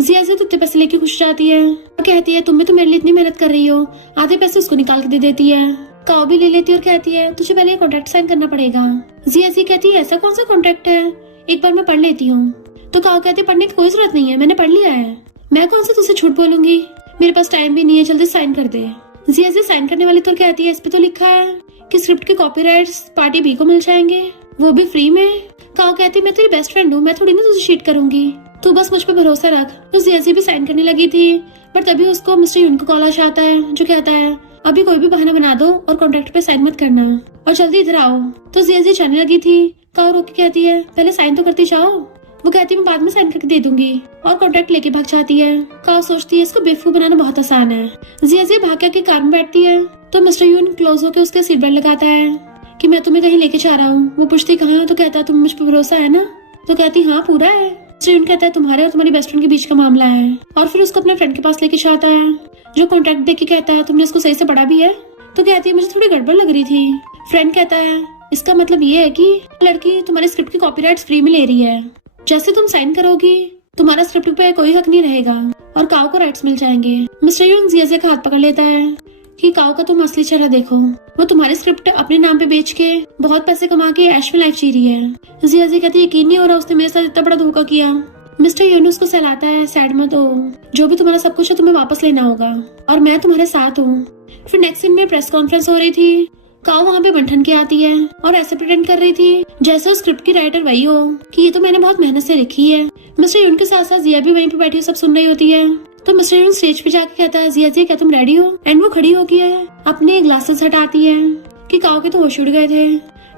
जिया से इतने पैसे लेके खुश जाती है और कहती है तुम भी तो मेरे लिए इतनी मेहनत कर रही हो, आधे पैसे उसको निकाल के दे देती है। काओ भी ले लेती है और कहती है तुझे पहले कॉन्ट्रैक्ट साइन करना पड़ेगा। जिया कहती है ऐसा कौन सा कॉन्ट्रैक्ट है, एक बार मैं पढ़ लेती हूँ। तो काओ कहती है पढ़ने की कोई जरूरत नहीं है, मैंने पढ़ लिया है, मैं कौन सा तुझसे झूठ बोलूंगी, मेरे पास टाइम भी नहीं है, जल्दी साइन कर दे। जिया साइन करने वाली तो कहती है इस पे तो लिखा है कि स्क्रिप्ट के कॉपीराइट्स पार्टी बी को मिल जाएंगे, वो भी फ्री में। काओ कहती है मैं तेरी बेस्ट फ्रेंड हूँ, मैं थोड़ी ना तुझे चीट करूंगी, तू बस मुझ पे भरोसा रख। तो जिया भी साइन करने लगी थी, पर तभी उसको मिस्टर यून को कॉल आ जाता है जो कहता है अभी कोई भी बहाना बना दो और कॉन्ट्रैक्ट पे साइन मत करना और जल्दी इधर आओ। तो जिया जाने लगी थी, काओ रोक के कहती है पहले साइन तो करती जाओ। वो कहती है मैं बाद में साइन करके दे दूंगी और कॉन्ट्रैक्ट लेके भाग जाती है। काओ सोचती है इसको बेवकूफ बनाना बहुत आसान है। जिया भाग के कार में बैठती है तो मिस्टर यून क्लोज होकर उसके सीट बेल्ट लगाता है कि मैं तुम्हें कहीं लेके जा रहा हूँ। वो पूछती कहाँ? तो कहता है तुम मुझ पर भरोसा है ना? तो कहती हाँ पूरा है। मिस्टर यून कहता है तुम्हारे और तुम्हारी बेस्ट फ्रेंड के बीच का मामला है, और फिर उसको अपने फ्रेंड के पास लेके जाता है जो कॉन्ट्रैक्ट देख के कहता है तुमने इसको सही से पढ़ा भी है? तो कहती है मुझे थोड़ी गड़बड़ लग रही थी। फ्रेंड कहता है इसका मतलब ये है कि लड़की तुम्हारे स्क्रिप्ट की कॉपीराइट्स फ्री में ले रही है, जैसे तुम साइन करोगी तुम्हारा स्क्रिप्ट पे कोई हक नहीं रहेगा और काओ को राइट्स मिल जाएंगे। मिस्टर यून जिया का हाथ पकड़ लेता है कि काओ का तुम असली चेहरा देखो, वो तुम्हारी स्क्रिप्ट अपने नाम पे बेच के बहुत पैसे कमा के ऐश में लाइफ जी रही है। जिया कहती है यकीन नहीं हो रहा उसने मेरे साथ इतना बड़ा धोखा किया। मिस्टर यून उसको सहलाता है सैड मत हो, जो भी तुम्हारा सब कुछ है तुम्हें वापस लेना होगा और मैं तुम्हारे साथ हूँ। फिर नेक्स्ट दिन में प्रेस कॉन्फ्रेंस हो रही थी, काओ वहाँ पे बंठन के आती है और ऐसे प्रिटेंड कर रही थी जैसे स्क्रिप्ट की राइटर वही हो कि ये तो मैंने बहुत मेहनत से लिखी है। मिस्टर यून के साथ साथ जिया भी वहीं पे बैठी सब सुन रही होती है। तो मिस्टर यून स्टेज पे जाके कहता है जिया क्या तुम रेडी हो? एंड वो खड़ी होगी है अपने ग्लासेस हटाती है कि काओ के तो होश उड़ गए थे।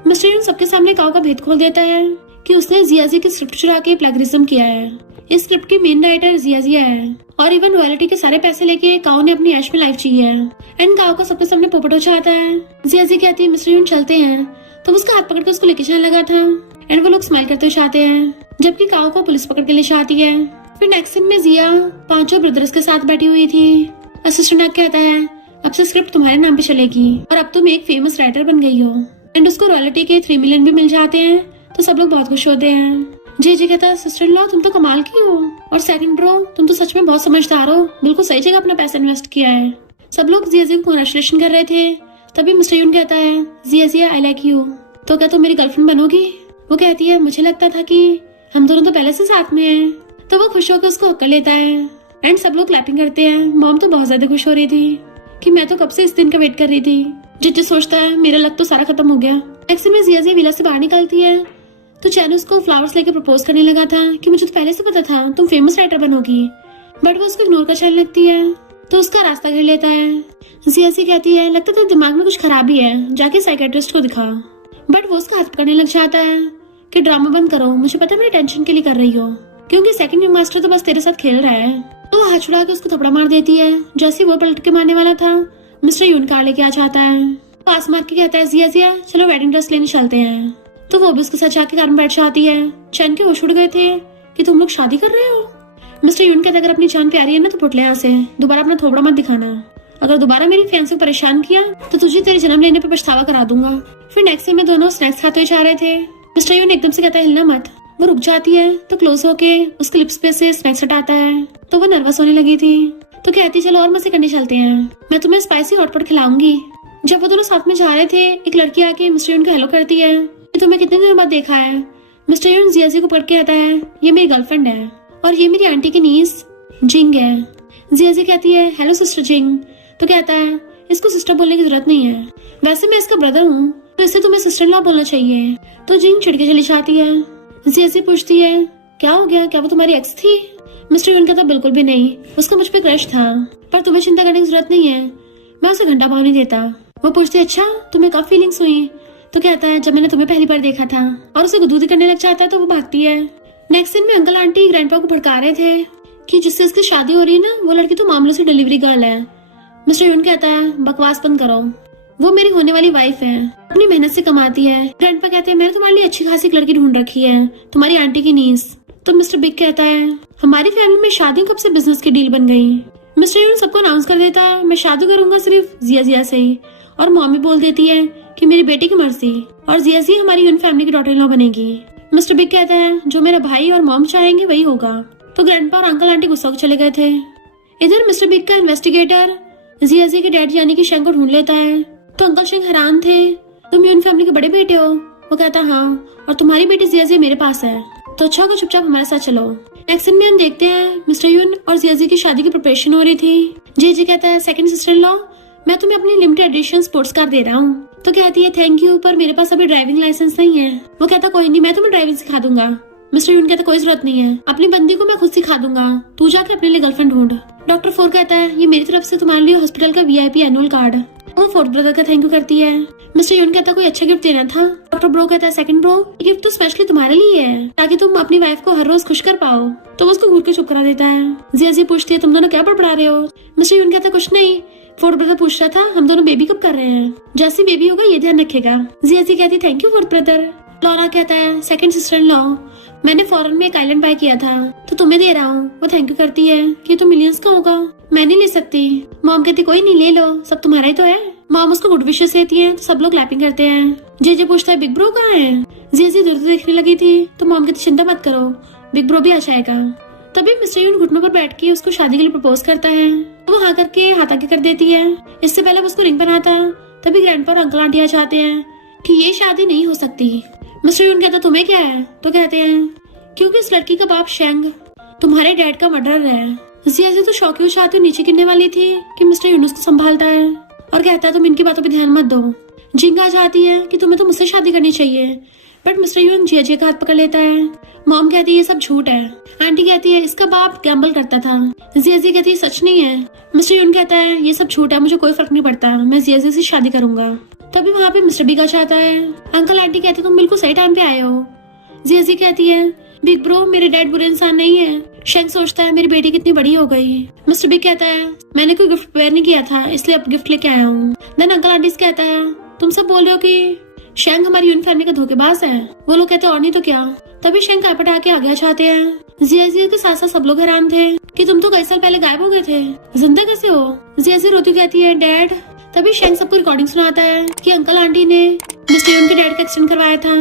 मिस्टर यून सबके सामने काओ का भेद खोल देता है कि उसने जिया की स्क्रिप्ट चुरा के प्लेगरिज्म किया है। इस स्क्रिप्ट की मेन राइटर जिया है और इवन रॉयल्टी के सारे पैसे लेके काओ ने अपनी ऐश में लाइफ जी है। एंड काओ का सबके सामने पोपट हो जाता है। जिया कहती है मिस्टर यून चलते हैं, तो उसका हाथ पकड़ के उसको लेके जाने लगा था एंड वो लोग स्माइल करते हुए जाते हैं, जबकि काओ को पुलिस पकड़ के ले जाती है। फिर नेक्स्ट सीन में जिया 5 ब्रदर्स के साथ बैठी हुई थी। असिस्टेंट कहता है अब से स्क्रिप्ट तुम्हारे नाम पे चलेगी और अब तुम एक फेमस राइटर बन गई हो। एंड उसको रॉयल्टी के 3 मिलियन भी मिल जाते हैं तो सब लोग बहुत खुश होते हैं। जे कहता है सिस्टर इन लॉ तुम तो कमाल की हो, और सेकंड ब्रो तुम तो सच में बहुत समझदार हो, बिल्कुल सही जगह अपना पैसा इन्वेस्ट किया है। सब लोग जिया को कांग्रेचुलेशन कर रहे थे। तभी मिस्टर यून कहता है जिया आई लाइक यू, तो क्या तुम मेरी गर्लफ्रेंड बनोगी? वो कहती है मुझे लगता था कि हम दोनों तो पहले से साथ में हैं। तो वो खुश होकर उसको हक कर लेता है एंड सब लोग क्लैपिंग करते हैं। मॉम तो बहुत ज्यादा खुश हो रही थी कि मैं तो कब से इस दिन का वेट कर रही थी। जिज्जू सोचता है मेरा लक तो सारा खत्म हो गया। नेक्स्ट में जिया विला से बाहर निकलती है तो चैन उसको फ्लावर्स लेके प्रपोज करने लगा था कि मुझे तो पहले से पता था तुम फेमस राइटर बनोगी, बट वो उसको इग्नोर कर चलने लगती है तो उसका रास्ता घेर लेता है। जिया कहती है लगता है दिमाग में कुछ खराबी है, जाके साइकेट्रिस्ट को दिखा। बट वो उसका हाथ पकड़ने लग जाता है कि ड्रामा बंद करो, मुझे पता है मेरी टेंशन के लिए कर रही हो, क्योंकि सेकंड मास्टर तो बस तेरे साथ खेल रहा है। तो वो हाथ छुड़ा के उसको थपड़ा मार देती है। जैसे वो पलट के मारने वाला था मिस्टर यून कार लेके आ जाता है। तो आस मार के कहता है जिया चलो वेडिंग ड्रेस लेने चलते हैं। तो वो भी उसके साथ जाके कार में बैठ जाती है। चैन के होश उड़ गए थे कि तुम लोग शादी कर रहे हो। मिस्टर यून कहता है अगर अपनी जान प्यारी है ना तो फुट ले यहाँ से, दोबारा अपना थोबड़ा मत दिखाना। अगर दोबारा मेरी फियांसे को परेशान किया तो तुझे तेरे जन्म लेने पे पछतावा करा दूंगा। फिर नेक्स्ट डे में दोनों स्नैक्स खाते हुए जा रहे थे। मिस्टर यून एकदम से कहता है हिलना मत। वो रुक जाती है तो क्लोज होके उसके लिप्स पे से स्नैक्स हटाता है। तो वो नर्वस होने लगी थी तो कहती चलो और मजे करने चलते हैं, मैं तुम्हें स्पाइसी हॉटपॉट खिलाऊंगी। जब वो दोनों साथ में जा रहे थे एक लड़की आके मिस्टर यून को हेलो करती है कि तुम्हें कितने दिनों बाद देखा है। मिस्टर यून जिया को पकड़ के कहता है ये मेरी गर्लफ्रेंड है और ये मेरी आंटी की नीस जिंग है। जिया कहती है हेलो सिस्टर जिंग। तो कहता है इसको सिस्टर बोलने की जरूरत नहीं है, वैसे मैं इसका ब्रदर हूँ तो इससे तुम्हें सिस्टर इन लॉ बोलना चाहिए। तो जिंग चिढ़ के चली जाती है। जिया पूछती है क्या हो गया, क्या वो तुम्हारी एक्स थी? मिस्टर यून कहता बिल्कुल भी नहीं, उसका मुझ पे क्रश था, पर तुम्हें चिंता करने की जरूरत नहीं है, मैं उसे घंटा पाव नहीं देता। वो पूछती है अच्छा तुम्हें कब फीलिंग्स हुई? तो कहता है जब मैंने तुम्हें पहली बार देखा था, और उसे गुदगुदी करने लग जाता है तो वो भागती है। नेक्स्ट दिन में अंकल आंटी ग्रैंडपा को भड़का रहे थे कि जिससे इसकी शादी हो रही है ना वो लड़की तो मामलों से डिलीवरी गर्ल है। मिस्टर यून कहता है बकवास बंद करो, वो मेरी होने वाली वाइफ है, अपनी मेहनत से कमाती है। ग्रैंडपा कहते हैं मैंने तुम्हारे लिए अच्छी खासी लड़की ढूंढ रखी है, तुम्हारी आंटी की नीस। तो मिस्टर बिग कहता है हमारी फैमिली में शादी कब से बिजनेस की डील बन गई। मिस्टर यून सबको अनाउंस कर देता है मैं शादी करूंगा सिर्फ जिया से ही, और मॉमी बोल देती है कि मेरी बेटी की मर्जी, और जिया हमारी यून फैमिली की डॉटर इन लॉ बनेगी। मिस्टर बिग कहता है जो मेरा भाई और मॉम चाहेंगे वही होगा। तो ग्रैंडपा और अंकल आंटी गुस्सा चले गए थे। इधर मिस्टर बिग का इन्वेस्टिगेटर जिया के डैड यानी कि शेंग को ढूंढ लेता है। तो अंकल शेंग हैरान थे तुम यून फैमिली के बड़े बेटे हो? वो कहता हाँ, और तुम्हारी बेटी जिया मेरे पास है, तो अच्छा होगा चुपचाप हमारे साथ चलो। नेक्स्ट सीन में हम देखते हैं मिस्टर यून और जिया की शादी की प्रिपरेशन हो रही थी। जे कहता है सेकंड सिस्टर इन लॉ मैं तुम्हें अपनी लिमिटेड एडिशन स्पोर्ट्स कार दे रहा हूँ। तो कहती है थैंक यू, पर मेरे पास अभी ड्राइविंग लाइसेंस नहीं है। वो कहता कोई नहीं, मैं तुम्हें ड्राइविंग सिखा दूंगा। मिस्टर यून कहता कोई जरूरत नहीं है, अपनी बंदी को मैं खुद सिखा दूंगा, तू जाके अपने लिए गर्लफ्रेंड ढूंढ। डॉक्टर फोर कहता है ये मेरी तरफ से तुम्हारे लिए हॉस्पिटल का VIP एनुअल कार्ड। वो फोर्थ ब्रदर का थैंक यू करती है। मिस्टर यून कहता कोई अच्छा गिफ्ट देना था। डॉक्टर ब्रो कहता है सेकंड ब्रो गिफ्ट तो स्पेशली तुम्हारे लिए है ताकि तुम अपनी वाइफ को हर रोज खुश कर पाओ। तो वो उसको घूर के चुप करा देता है। जिया पूछती है तुम दोनों क्या बड़बड़ा रहे हो? मिस्टर यून कहता कुछ नहीं, फोर्थ ब्रदर पूछ रहा था हम दोनों बेबी कब कर रहे हैं, जैसे बेबी होगा ये ध्यान रखेगा। जिया कहती thank you fourth brother. Laura कहता है सेकंड सिस्टर इन लॉ मैंने फॉरेन में एक आइलैंड बाय किया था तो तुम्हें दे रहा हूँ। वो थैंक यू करती है कि तो मिलियंस का होगा, मैं नहीं ले सकती। मॉम कहती कोई नहीं ले लो, सब तुम्हारा ही तो है। मॉम उसको गुड विशेस देती है तो सब लोग क्लैपिंग करते हैं। जे पूछता है बिग ब्रो कहाँ है? जे दूर देखने लगी थी तो मॉम कहती चिंता मत करो बिग ब्रो भी आ जाएगा। तभी मिस्टर यून घुटनों पर बैठ के उसको शादी के लिए प्रपोज करता है तो वो हाँ करके हाथ आगे कर देती है। इससे पहले वो उसको रिंग बनाता। तभी ग्रैंडपा और अंकल आंटी आ जाते हैं कि ये शादी नहीं हो सकती। मिस्टर यून कहता तुम्हें क्या है? तो कहते हैं क्योंकि इस लड़की का बाप शेंग तुम्हारे डैड का मर्डरर है। जिया तो शौक हो जाती नीचे गिरने वाली थी कि मिस्टर यून उसको संभालता है और कहता है तुम इनकी बातों पे ध्यान मत दो। जिंग आ जाती है कि तुम्हें तो मुझसे शादी करनी चाहिए, बट मिस्टर यून जिया का हाथ पकड़ लेता है। मॉम कहती है ये सब झूठ है। आंटी कहती है इसका बाप गैम्बल करता था। जिया कहती है सच नहीं है। मिस्टर यून कहता है ये सब झूठ है, मुझे कोई फर्क नहीं पड़ता, मैं जिया से शादी करूंगा। तभी वहाँ पे मिस्टर बिग आ जाता है। अंकल आंटी कहते तुम बिल्कुल सही टाइम पे आए हो। जिया कहती है बिग ब्रो मेरे डैड बुरे इंसान नहीं है। शेंग सोचता है मेरी बेटी कितनी बड़ी हो गई। मिस्टर बिग कहता है मैंने कोई गिफ्ट प्रिपेयर नहीं किया था इसलिए अब गिफ्ट लेके आया हूँ। देन अंकल आंटी कहता है तुम सब बोल रहे हो कि शेंग हमारी यून फैमिली का धोखेबाज है। वो लोग कहते हैं और नहीं तो क्या। तभी शेंग कारपेट आके आगे चाहते हैं। जिया के साथ साथ सब लोग हैरान थे कि तुम तो कई साल पहले गायब हो गए थे, जिंदा कैसे हो? जिया रोती कहती है डैड तभी शैंक सबको रिकॉर्डिंग सुनाता है कि अंकल आंटी ने मिस्टर यून के डैड का एक्सीडेंट करवाया था,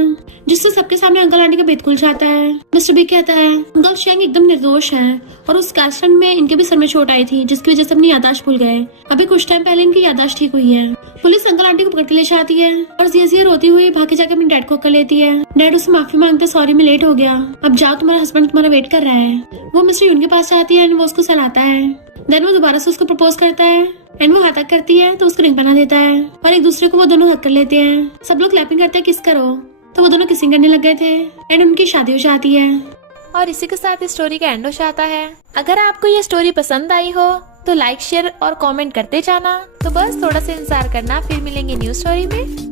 जिससे सबके सामने अंकल आंटी का भेद खुल जाता है। मिस्टर बी कहता है अंकल शैंक एकदम निर्दोष है और उस एक्सीडेंट में इनके भी सर में चोट आई थी, जिसकी वजह से अपनी याददाश्त भूल गए। अभी कुछ टाइम पहले इनकी याददाश्त ठीक हुई है। पुलिस अंकल आंटी को पकड़ के ले जाती है और जिया रोती हुई भागे जाकर अपने डैड को कर लेती है। डैड उससे माफी मांगते, सॉरी मैं लेट हो गया, अब जाओ तुम्हारा हस्बैंड तुम्हारा वेट कर रहा है। वो मिस्टर यून के पास जाती है, वो उसको सहलाता है। देन वो दोबारा से उसको प्रपोज करता है एंड वो हक करती है तो उसको रिंग बना देता है और एक दूसरे को वो दोनों हक कर लेते हैं। सब लोग क्लैपिंग करते हैं किस करो, तो वो दोनों किसिंग करने लग गए थे एंड उनकी शादी हो जाती है। और इसी के साथ इस स्टोरी का एंड हो जाता है। अगर आपको ये स्टोरी पसंद आई हो तो लाइक शेयर और कमेंट करते जाना। तो बस थोड़ा सा इंतजार करना, फिर मिलेंगे न्यू स्टोरी में।